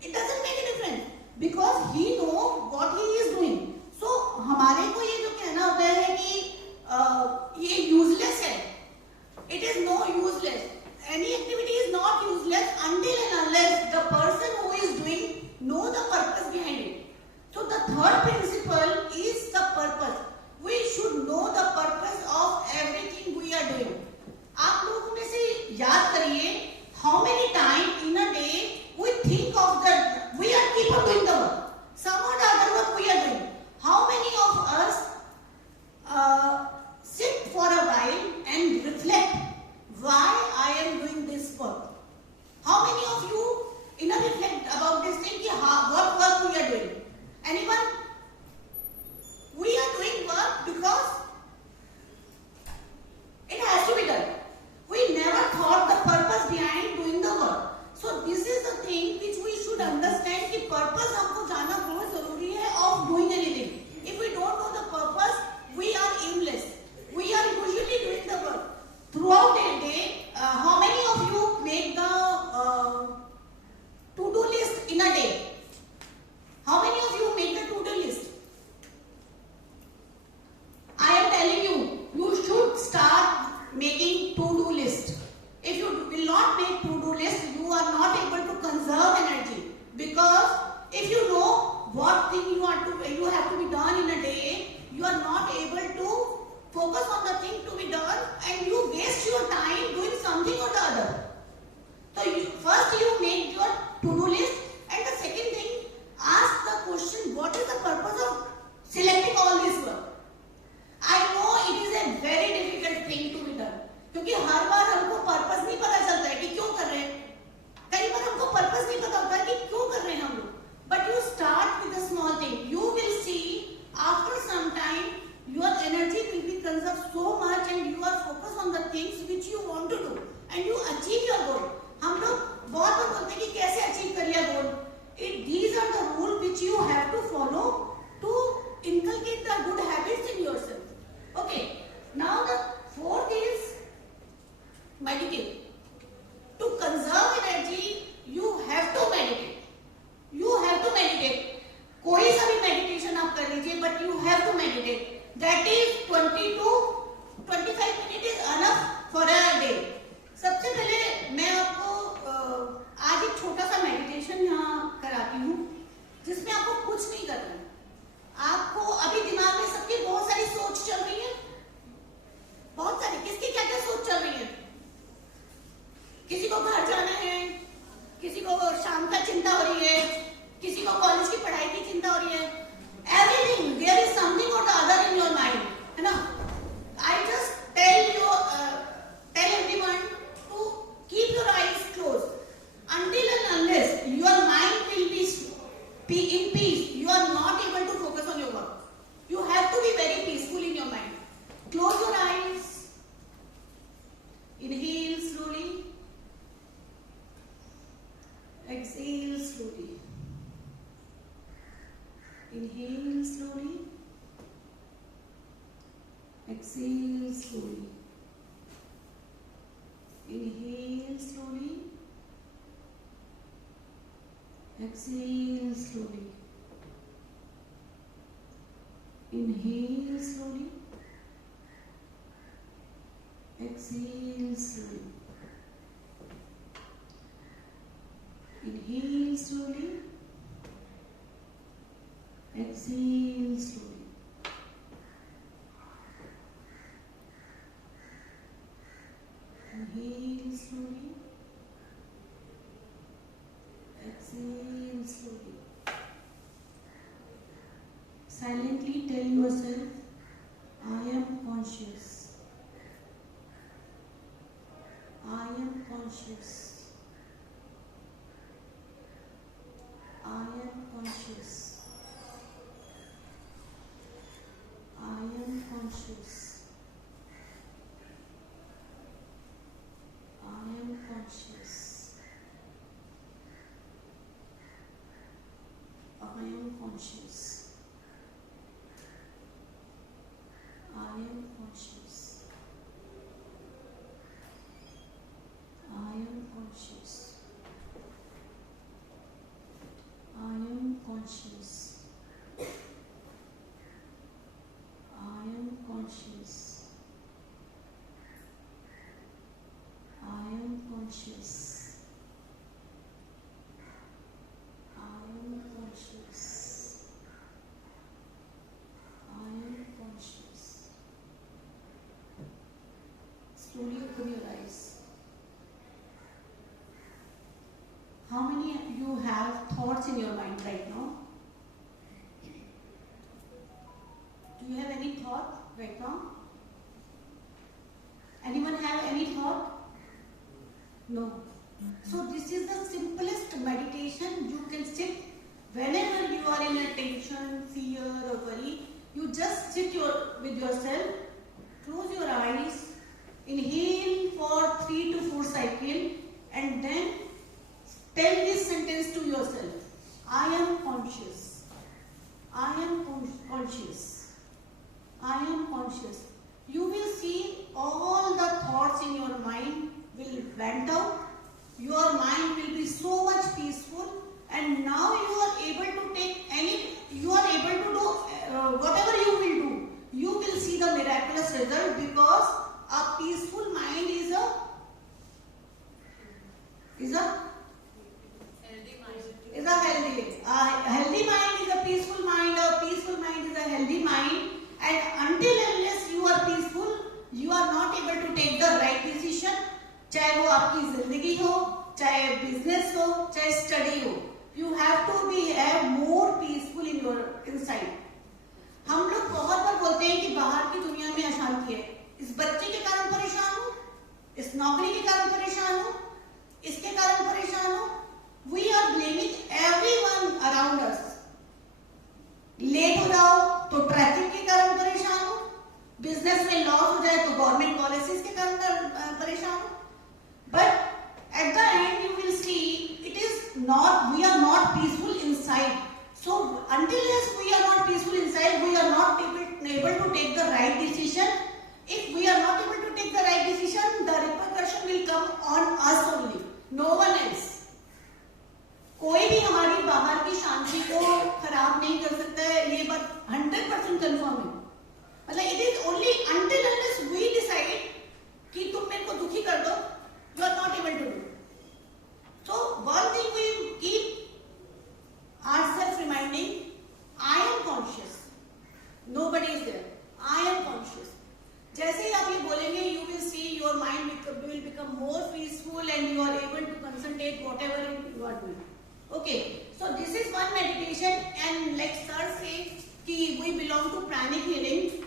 It doesn't make a difference because he know what he is doing. So हमारे को ये जो कहना होता है कि ये useless है. It is no useless. Any activity is not useless until and unless the person who is doing know the purpose behind it. So the third principle is the purpose. We should know the purpose of everything we are doing. आप लोगों में से याद करिए, how many times in a day we think of that we are keep on doing the work. Some or the other work we are doing. How many of us sit for a while and reflect why I am doing this work? How many of you reflect about this thing, what work we are doing? Anyone? We are doing work because it has to be done. We never thought the purpose behind doing the work. So this is the thing which we should understand कि purpose हमको जानना बहुत जरूरी है of doing anything. If we don't know the purpose, we are aimless. We are usually doing the work. Throughout a day, how many of you make the to-do list in a day? How many of you make the to-do list? I am telling you, you should start making to-do list. If you will not make to-do list, you are not able to conserve energy, because if you know what thing you have to be done in a day, you are not able to focus on the thing to be done, and you waste your time doing something or the other. So first you make your to-do list, and the second in peace. You are not able to focus on your work. You have to be very peaceful in your mind. Close your eyes. Inhale slowly. Exhale slowly. Inhale slowly. Exhale slowly. Inhale slowly. Exhale slowly. Inhale slowly. Exhale slowly. Inhale slowly. Exhale slowly. Inhale slowly. Exhale slowly. Silently tell yourself, I am conscious. I am conscious. I am conscious. I am conscious. I am conscious. I am conscious. I am conscious. I am conscious. I am conscious. I am conscious. I am conscious. I am conscious. I am conscious. Slowly open your eyes. How many of you have thoughts in your mind right now? Do you have any thought right now? Anyone have any thought? No. So this is the simplest meditation. You can sit whenever you are in a tension, fear or worry. You just sit with yourself, close your eyes, inhale for 3 to 4 cycles and then tell this sentence to yourself. I am conscious. I am conscious. I am conscious. You will see all the thoughts in your mind will vent out. Your mind will be so much peaceful, and now you are able to take you are able to do whatever you will do. You will see the miraculous result, because a peaceful mind is a healthy mind is a peaceful mind. A peaceful mind is a healthy mind. And until unless you are peaceful, you are not able to take the right decision. चाहे वो आपकी जिंदगी हो, चाहे business हो, चाहे study हो, you have to have more peaceful in your inside. हम लोग बहुत बार बोलते हैं कि बाहर की दुनिया में अशांति है. इस बच्चे के कारण परेशान हूँ, इस नौकरी के कारण परेशान हूँ, इसके कारण परेशान हूँ. We are blaming everyone around us. Late हो जाओ तो ट्रैफिक के कारण परेशान हो, बिजनेस में लॉस हो जाए तो गवर्नमेंट पॉलिसीज के कारण परेशान हो. But at the end you will see it is not, we are not peaceful inside. So until as we are not peaceful inside, we are not able to take the right decision. If we are not able to take the right decision, the repercussion will come on us only, no one else. कोई भी हमारी बाहर की शांति को खराब नहीं कर सकता है, ये बात 100% कंफर्म है. मतलब it is only until unless we decide कि तुम मेरे को दुखी कर दो, you are not able to do. So one thing we keep ourselves reminding, I am conscious. Nobody is there. I am conscious. जैसे ही आप ये बोलेंगे, you will see your mind will become more peaceful and you are able to concentrate whatever you are doing. Okay, so this is one meditation, and like sir says कि we belong to pranic healing.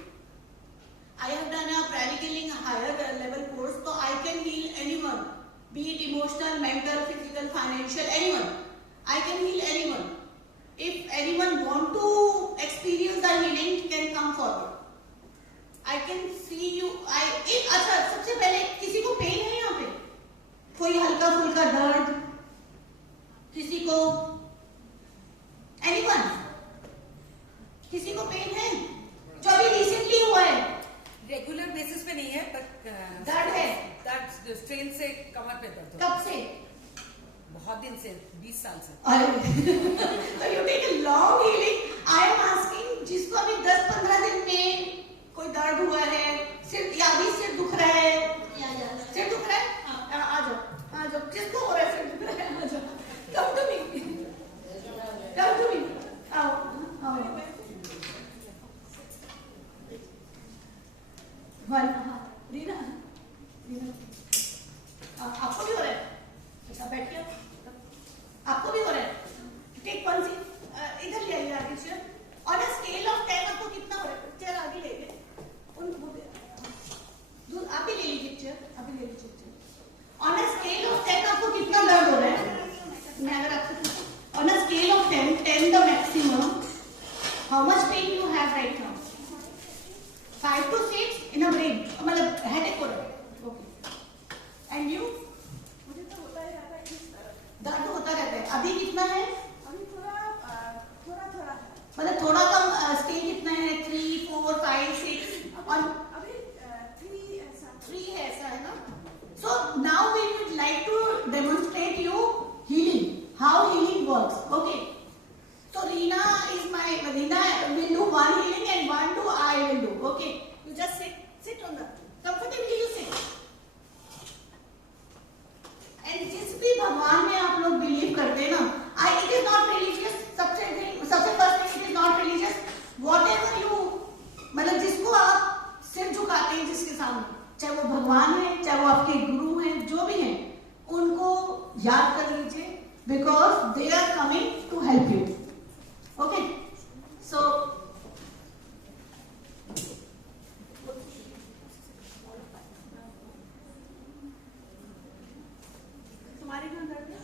I have done a pranic healing higher level course, so I can heal anyone, be it emotional, mental, physical, financial, anyone. I can heal anyone. If कोई हल्का फुल्का दर्द, किसी को anyone, किसी को pen है जो अभी रिसेंटली हुआ है? रेगुलर बेसिस पे नहीं है, बट दर्द है? दर्द स्ट्रेन से कमर पे दर्द होता कब से? है। बहुत दिन से, 20 साल से। तो you take a long healing. I am asking, जिसको अभी 10-15 दिन में कोई दर्द हुआ है, सिर या अभी सिर दुख रहा है, सिर दुख रहा है, आ जाओ, किसको हो रहा है सिर दुख रहा है, आ जाओ, कम टू मी, आओ। रीना, आपको भी हो रहा है? अच्छा, बैठिए। आपको भी हो रहा है? टेक वन सीट, इधर ले आइए आगे chair. On a scale of 10 आपको कितना हो रहा है? चेयर आगे ले लीजिए। आप भी ले लीजिए चेयर, अभी ले लीजिए chair. On a scale of 10 आपको कितना दर्द हो रहा है? मैं अगर आपसे पूछूं, on a scale of 10 the maximum, how much pain you have right now? 5 to 6 in a brain, मतलब हेडेक हो रहा है। Okay, and you? मुझे तो होता है ज्यादा इस तरह दर्द होता रहता है। अभी कितना है? अभी थोड़ा मतलब थोड़ा कम। स्केल कितना है? 3, 4, 5, 6 और अभी 3 है, ऐसा है ना? So now we would like to demonstrate you healing, how healing works. Okay, so Reena will do one healing and one do I will do. Okay, you just sit on the comfortably, you sit. And जिस भी भगवान में आप लोग believe करते हैं ना, it is not religious. सबसे first thing, it is not religious. Whatever you, मतलब जिसको आप सिर झुकाते हैं जिसके सामने, चाहे वो भगवान है, चाहे वो आपके गुरु हैं, जो भी हैं, उनको याद कर लीजिए, because they are coming to help you. Okay, so तुम्हारे कहाँ दर्द है?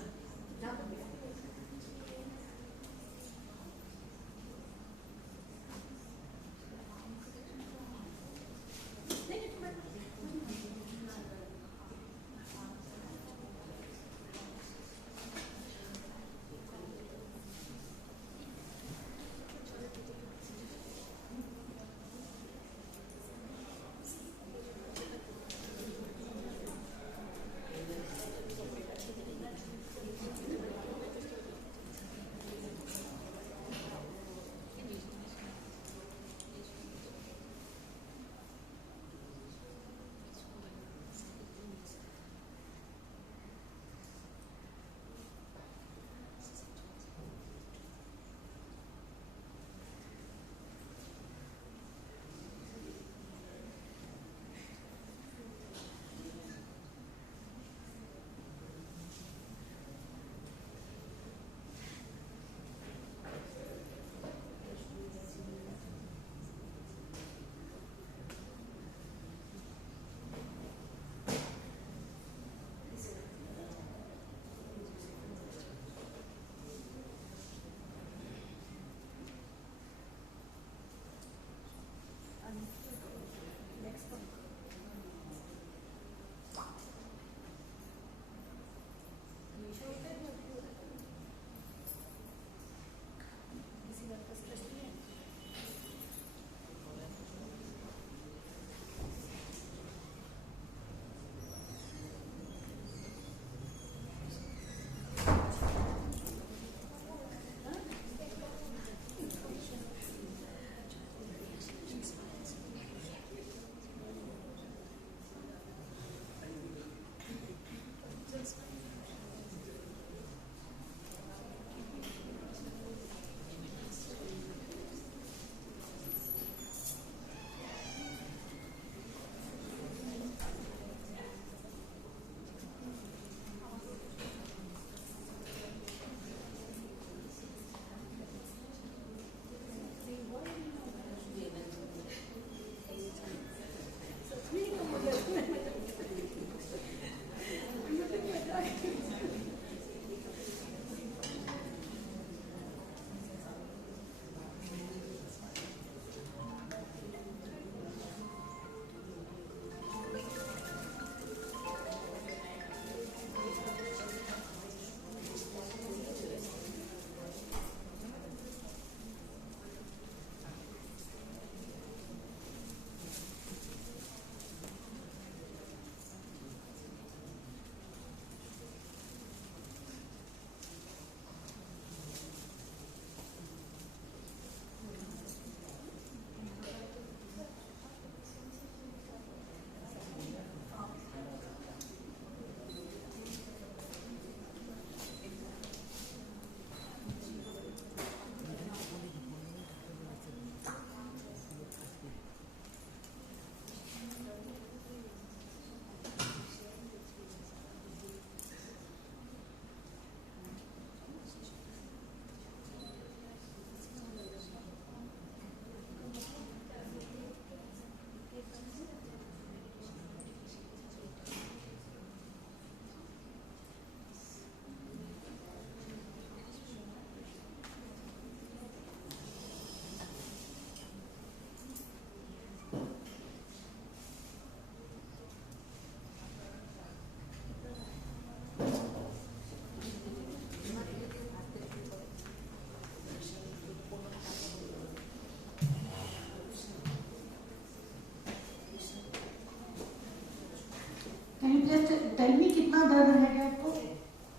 इतना दर्द रह गया आपको?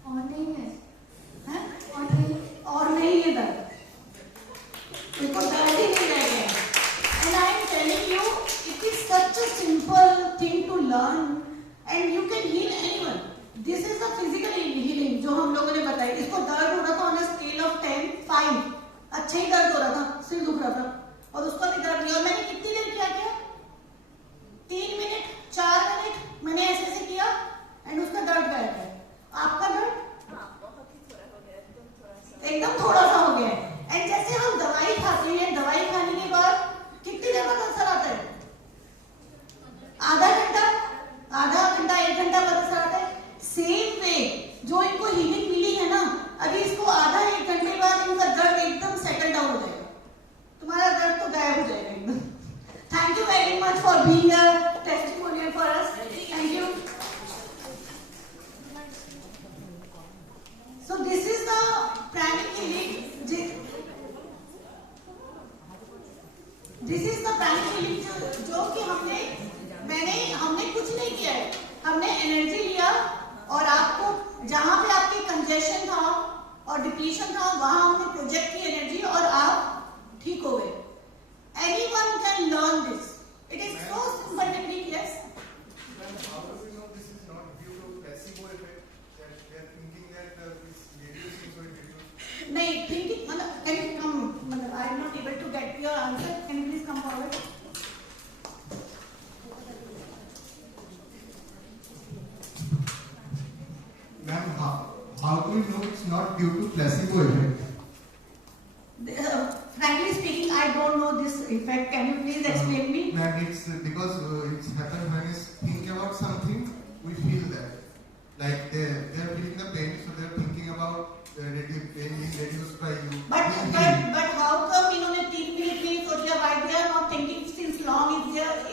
और नहीं है, हैं? और नहीं। और नहीं है दर्द, इसको दर्द ही नहीं रह गया। And I am telling you, it is such a simple thing to learn, and you can heal anyone. This is the physical healing जो हम लोगों ने बताया। इसको दर्द हो रहा था on a scale of 10, 5, अच्छा ही दर्द हो रहा था, सिर दुख रहा था, और उसको भी दर्द लिया। और मैंने कितनी देर क्या किया? 3 मिनट, 4 मिनट मैंने ऐसे ऐसे किया, एंड उसका दर्द गायब है। आपका दर्द एकदम थोड़ा सा हो गया है। एंड जैसे हम दवाई खाते हैं, दवाई खाने के बाद कितनी देर बाद असर आता है? आधा घंटा, 1 घंटा बाद असर आता है। सेम वे जो इनको हीलिंग मिली है ना, अभी इसको आधा 1 घंटे बाद इनका दर्द एकदम सेटल डाउन हो जाएगा, तुम्हारा दर्द तो गायब हो जाएगा एकदम। Thank you very much for being a testimonial for us. Thank you. So this is the pranic healing. This is the pranic healing जो कि हमने कुछ नहीं किया है, हमने एनर्जी लिया और आपको जहां पे आपके कंजेशन था और डिप्लीशन था वहां हमने प्रोजेक्ट की एनर्जी और आप ठीक हो गए। Anyone can learn this. It is so simple technique. Yes. How do we know this is not due to placebo effect? That they are thinking that this radiation is going to reduce. नहीं, thinking मतलब can you come? मतलब I am not able to get your answer. Can you please come forward? Ma'am, how do we know it's not due to placebo effect? Frankly speaking, I don't know this effect. Can you please explain me? Ma'am, it's because it's happened when we think about something, we feel that. Like they're feeling the pain, so they're thinking about the pain being reduced by you. But how come इन्होंने 3 minute में सोच लिया? Why they are not thinking since long?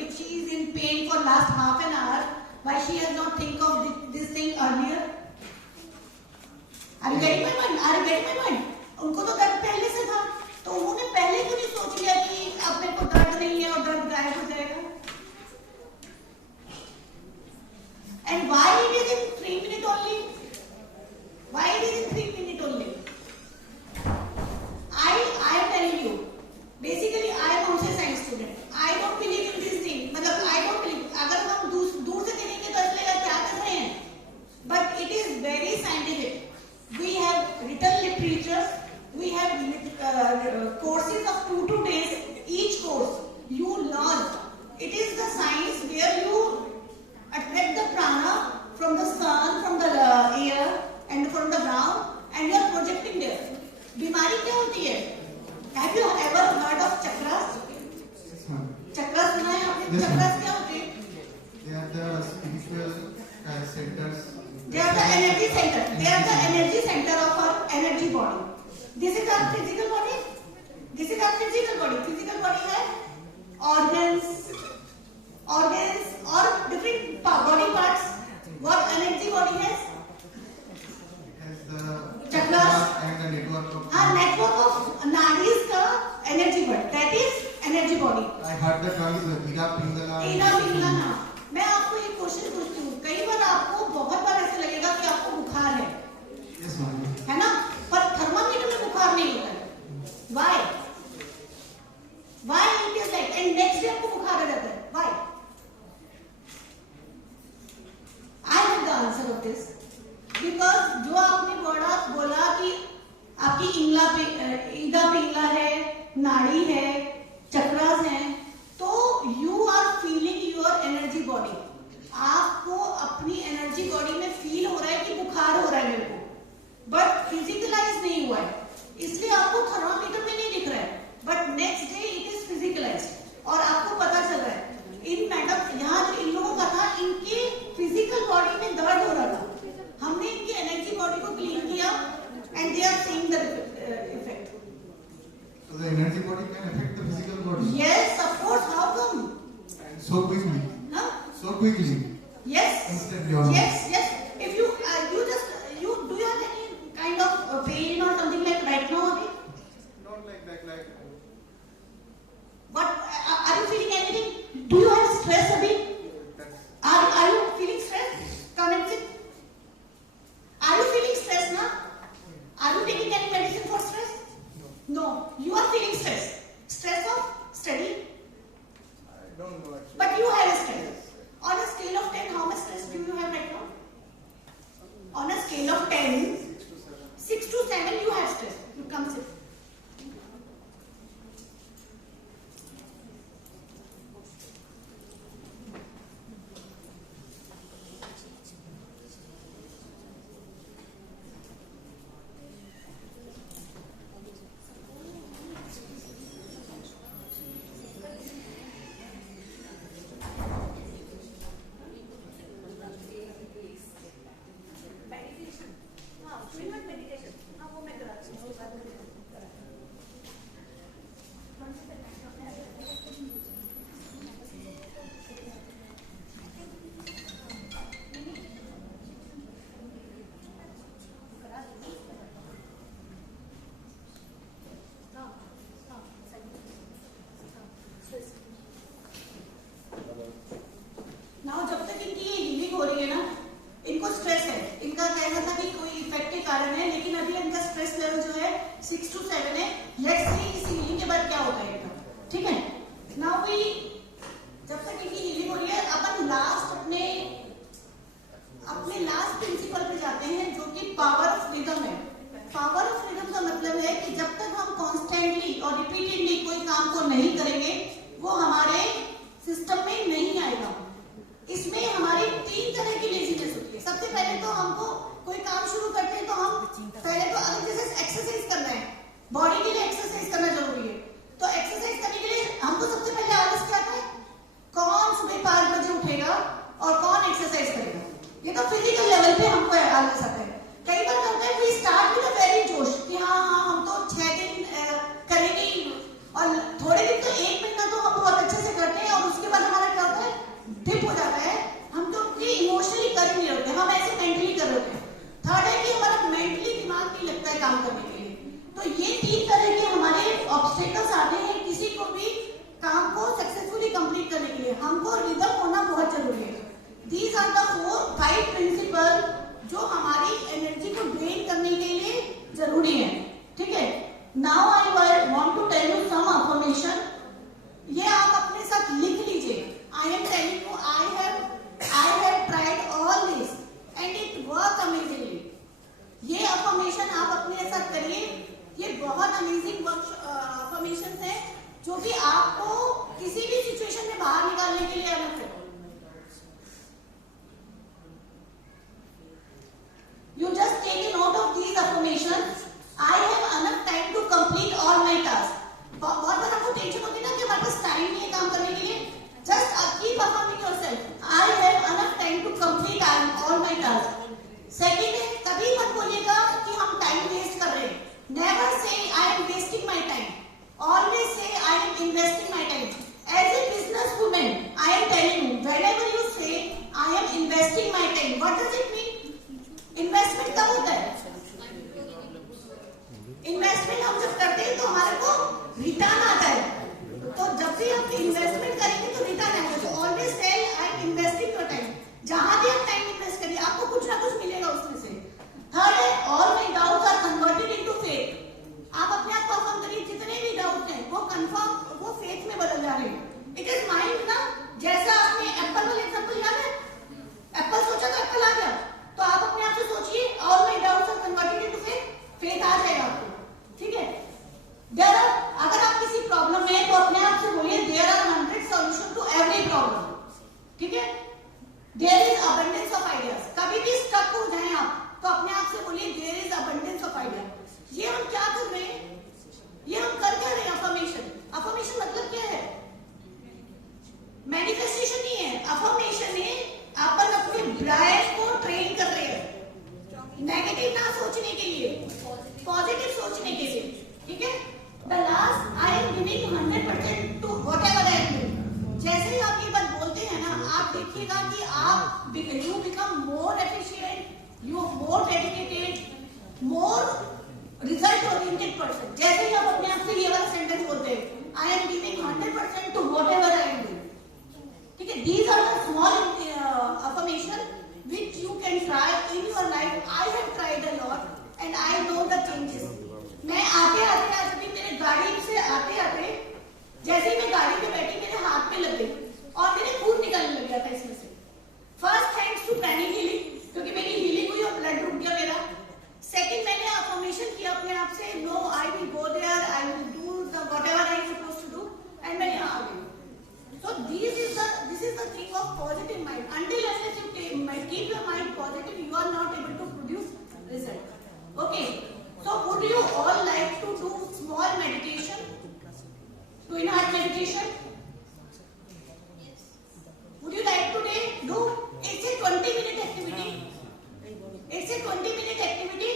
If she is in pain for last half an hour, why she has not think of this thing earlier? Are you getting my point? Are you getting my point? उनको तो दर्द पहले से था, तो उन्होंने पहले क्यों नहीं सोच लिया कि अब मेरे को दर्द नहीं है और दर्द गायब हो जाएगा? And why it is in 3 minutes only? Why it is in 3 minutes only? I am telling you, basically I am also a science student. I don't believe in this thing. मतलब I don't believe. अगर हम दूर से देखेंगे तो ऐसा लगेगा क्या कर रहे हैं? But it is very scientific. We have written literature. We have courses of 2 days. Each course you learn. It is the science where you attract the prana from the sun, from the air, and from the ground, and you are projecting there. बीमारी क्या होती है? Have you ever heard of chakras? Yes, ma'am. Chakras सुना है आपने? Yes, chakras क्या होते हैं? They are the spiritual centers. They are the energy center. They are the energy center of our energy body. This is our physical body. This is our physical body. Physical body has organs or different body parts. What energy body has? It has the Chakras. and the network of. Network of nadis का energy body. That is energy body. I heard the term is Ida Pingala. ईना पिघला ना। मैं आपको एक question पूछती हूँ। कई बार आपको बहुत बार ऐसा लगेगा कि आपको बुखार है, Yes, ma'am. है ना? पर थर्मामीटर में बुखार नहीं होता है। Why? Why it is like? And next day आपको बुखार आ जाता है। Why? I have the answer of this. Because जो आपने बोला कि आपकी ईदा पिघला है, नाड़ी है, चक्रास हैं, तो you are feeling your energy body. आपको अपनी एनर्जी बॉडी में फील हो रहा है कि बुखार हो रहा है मेरे को, बट फिजिकलाइज नहीं हुआ है, इसलिए आपको थर्मामीटर में नहीं दिख रहा है, but next day it is physicalise और आपको पता चल रहा है। इन मैडम यहाँ जो इन लोगों का था, इनके फिजिकल बॉडी में दर्द हो रहा था, हमने इनकी एनर्जी बॉडी को क्लीन किया and they are seeing the effect. So the energy body can affect the physical body. Yes, of course. How come? And so quickly. Huh? So quickly. Yes. Instantly. Yes. If you do you have any kind of pain or something like right now, Abhi? Not like that. Like. What are you feeling anything? Do you have stress, Abhi? Are you feeling stress? Come and sit. No, you are feeling stress. Stress of study. I don't know actually. But you have a stress. On a scale of 10, how much stress do you have right now? On a scale of 10, 6 to 7 you have stress. You come sit. Now, जब तक इनकी ये healing हो रही है ना, इनको stress है. इनका कहना था कि कोई इफेक्ट के कारण है, लेकिन अभी इनका स्ट्रेस लेवल जो है 6 to 7 है. लेट्स सी इस हीलिंग के बाद क्या होता है इनका. ठीक है. नाउ वी जब तक इनकी हीलिंग हो रही है, अपन अपने लास्ट प्रिंसिपल पे जाते हैं, जो कि पावर ऑफ रिदम है. पावर ऑफ रिदम का मतलब है कि जब तक हम कॉन्स्टेंटली और रिपीटेडली कोई काम को नहीं करेंगे, वो हमारे सिस्टम में नहीं आएगा. इसमें हमारी 3 तरह की लेजीनेस होती है. सबसे पहले तो हमको कोई काम शुरू करते हैं तो हम पहले तो अगर जैसे एक्सरसाइज करना है, बॉडी के लिए एक्सरसाइज करना जरूरी है. तो एक्सरसाइज करने के लिए हमको सबसे पहले आलस क्या आता है? कौन सुबह 5 बजे उठेगा और कौन एक्सरसाइज करेगा? ये तो फिजिकल लेवल पे हमको आलस आता है. कई बार करते हैं we start with a very जोश कि हाँ हम तो 6 दिन करेंगे, और थोड़े दिन तो 1 महीना तो हम बहुत अच्छे से करते हैं, और उसके बाद हमारा क्या होता है? डिप हो जाता है. हम तो इमोशनली कर नहीं रहे होते, हम ऐसे मेंटली कर रहे होते हैं. थर्ड है कि हमारा मेंटली दिमाग नहीं लगता है काम करने के लिए. तो ये 3 तरह के हमारे ऑब्स्टेकल्स आते हैं किसी को भी काम को सक्सेसफुली कंप्लीट करने के लिए. हमको रिदम होना बहुत जरूरी है. दीज आर द 4-5 प्रिंसिपल जो हमारी एनर्जी को ड्रेन करने के लिए जरूरी है. ठीक है. Now I want to tell you some affirmation. ये आप अपने साथ लिख लीजिए. I am telling you, I have tried all this and it worked amazingly. ये अफर्मेशन आप अपने साथ करिए. ये बहुत अमेजिंग अफर्मेशन है जो कि आपको किसी भी सिचुएशन में बाहर निकालने के लिए अलग है. You just take a note of these affirmations. I have enough time to complete all my tasks. बहुत बार आपको टेंशन होती है ना कि हमारे पास टाइम नहीं है काम करने के लिए. Just keep affirming yourself. I have enough time to complete all my tasks. Second है, कभी मत बोलिएगा कि हम टाइम वेस्ट कर रहे हैं. Never say I am wasting my time. Always say I am investing my time. As a business woman, I am telling you, whenever you say I am investing my time, what does it mean? Investment कब होता है? Investment हम जब करते हैं तो हमारे को रिटर्न आता है. तो जब भी हम इन्वेस्टमेंट करेंगे तो रिटर्न आएगा. तो always tell I am investing your time. जहां भी आप टाइम इन्वेस्ट करिए आपको कुछ ना कुछ मिलेगा उसमें से. थर्ड है, all my doubts are converted into faith. आप अपने आप को अफर्म करिए, जितने भी डाउट हैं वो फेथ में बदल जा रहे हैं. इट इज माइंड ना. जैसा आपने एप्पल वाला एग्जांपल याद है, एप्पल सोचा तो एप्पल आ गया. तो आप अपने आप से सोचिए all my doubts are converted into faith. Faith आ जाएगा आपको. ठीक है. अगर आप किसी प्रॉब्लम में तो अपने आप से बोलिए there are 100 solution to every problem. ठीक है. There is abundance of ideas. कभी भी स्टक हो जाए आप तो अपने आप से बोलिए there is abundance of idea. ये हम क्या कर रहे हैं? ये हम कर क्या रहे हैं? अफर्मेशन. अफर्मेशन मतलब क्या है? मैनिफेस्टेशन नहीं है. अफर्मेशन है अपन अपने ब्रेन को ट्रेन कर रहे हैं नेगेटिव ना सोचने के लिए, पॉजिटिव सोचने के लिए. ठीक है. The last I am giving 100% to whatever I am doing. जैसे ही आप ये बात बोलते हैं ना, आप देखिएगा कि आप you become more efficient, you are more dedicated, more result oriented person. जैसे ही आप अपने आप से ये वाला सेंटेंस बोलते हैं, I am giving 100% to whatever I am doing. ठीक है. These are the small affirmation which you can try in your life. I have tried a lot and I know the changes. मैं आगे आज अभी मेरे meditation? Would you like to do? It's a 20-minute activity. It's a 20-minute activity.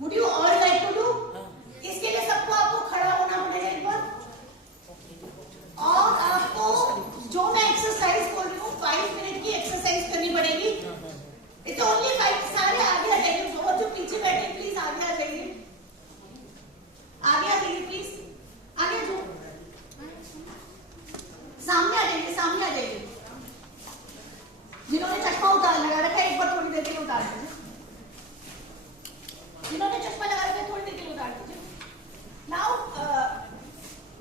Would you all like to do? इसके लिए सबको आपको खड़ा होना पड़ेगा एक बार, और आपको जो मैं एक्सरसाइज बोल रही हूँ 5 मिनट की एक्सरसाइज करनी पड़ेगी. It's only 5. सारे आगे आ जाइए, और जो पीछे बैठे प्लीज आगे आ जाइए, आगे आ जाइए प्लीज, आगे जो सामने आ जाइए, सामने आ जाइए. जिन्होंने चश्मा उतार लगा रखा है एक बार थोड़ी देर के लिए उतार दीजिए. जिन्होंने चश्मा लगा रखा है थोड़ी देर के लिए उतार दीजिए. नाउ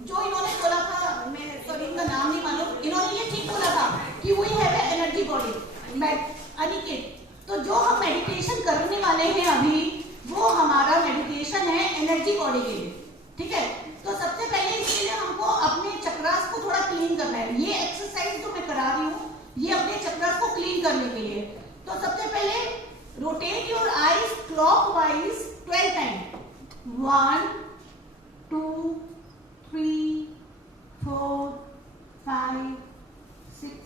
जो इन्होंने बोला था, मैं सॉरी इनका नाम नहीं मालूम, इन्होंने ये ठीक बोला था कि we have a energy body. Aniket, तो जो हम मेडिटेशन करने वाले हैं अभी, वो हमारा मेडिटेशन है एनर्जी बॉडी के लिए. ठीक है, तो सबसे पहले इसके लिए हमको अपने चक्रास को थोड़ा क्लीन करना है. ये एक्सरसाइज जो मैं करा रही हूँ ये अपने चक्रास को क्लीन करने के लिए. तो सबसे पहले rotate your eyes clockwise 12 time. 1 2 3 4 5 6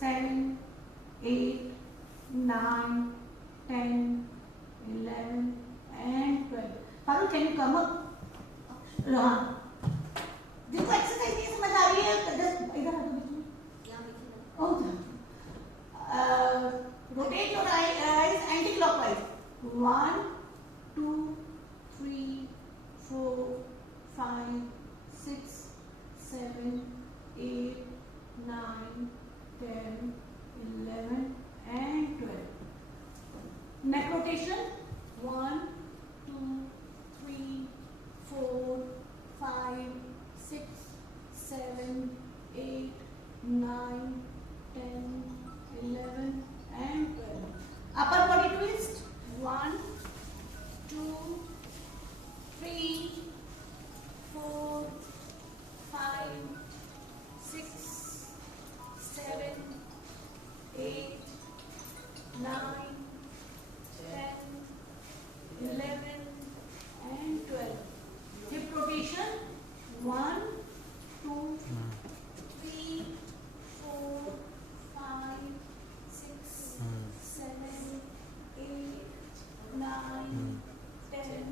7 8 9 10 11 and 12. Parul, can you come up? हाँ, जिनको एक्सरसाइज नहीं समझ आ रही है इधर आ जाओ. Rotate your eyes anti-clockwise. 1 2 3 4 5 6 7 8 9 10 11 and 12. Neck rotation. 1 2 3 4 5 6 7 8 9 10 11 and 12. Upper body twist. 1 2 3 4 5 6 7 8 9 10 11 and 12. Hip rotation. 1 2 3 4 5 6 7 8 9 10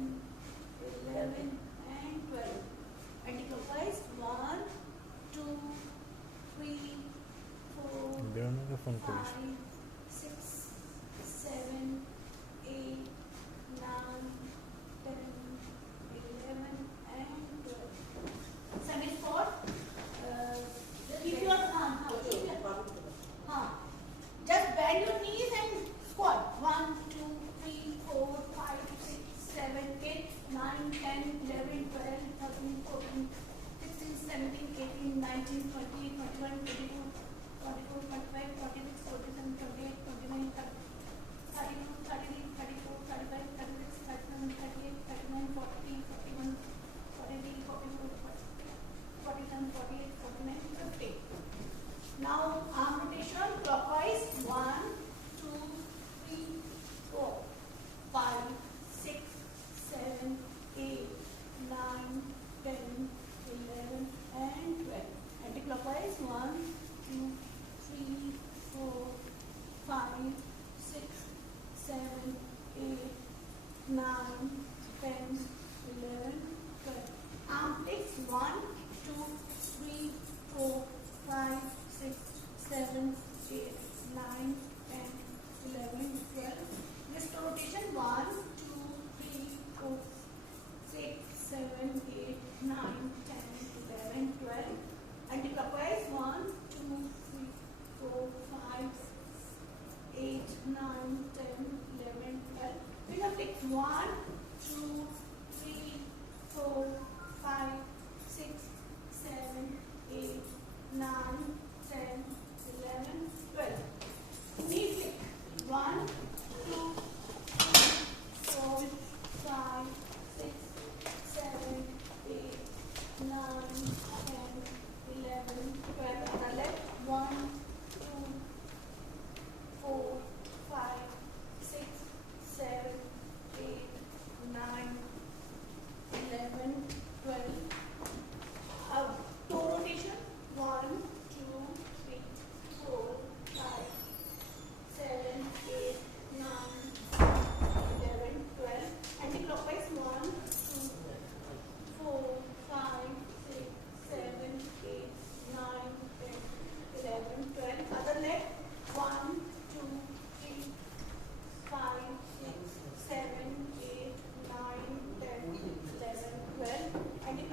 11 and 12. Anti-clockwise. 1 2 3 4 5 6 7 8 9 10 11 and 12. Semi-squat. Keep your just bend your knees and squat. 1 2 3 4 5 6 7 8 9 10 11 12 13 14 16 17 18 19 20 21 22 24 25 26 27 28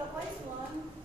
clockwise. 1,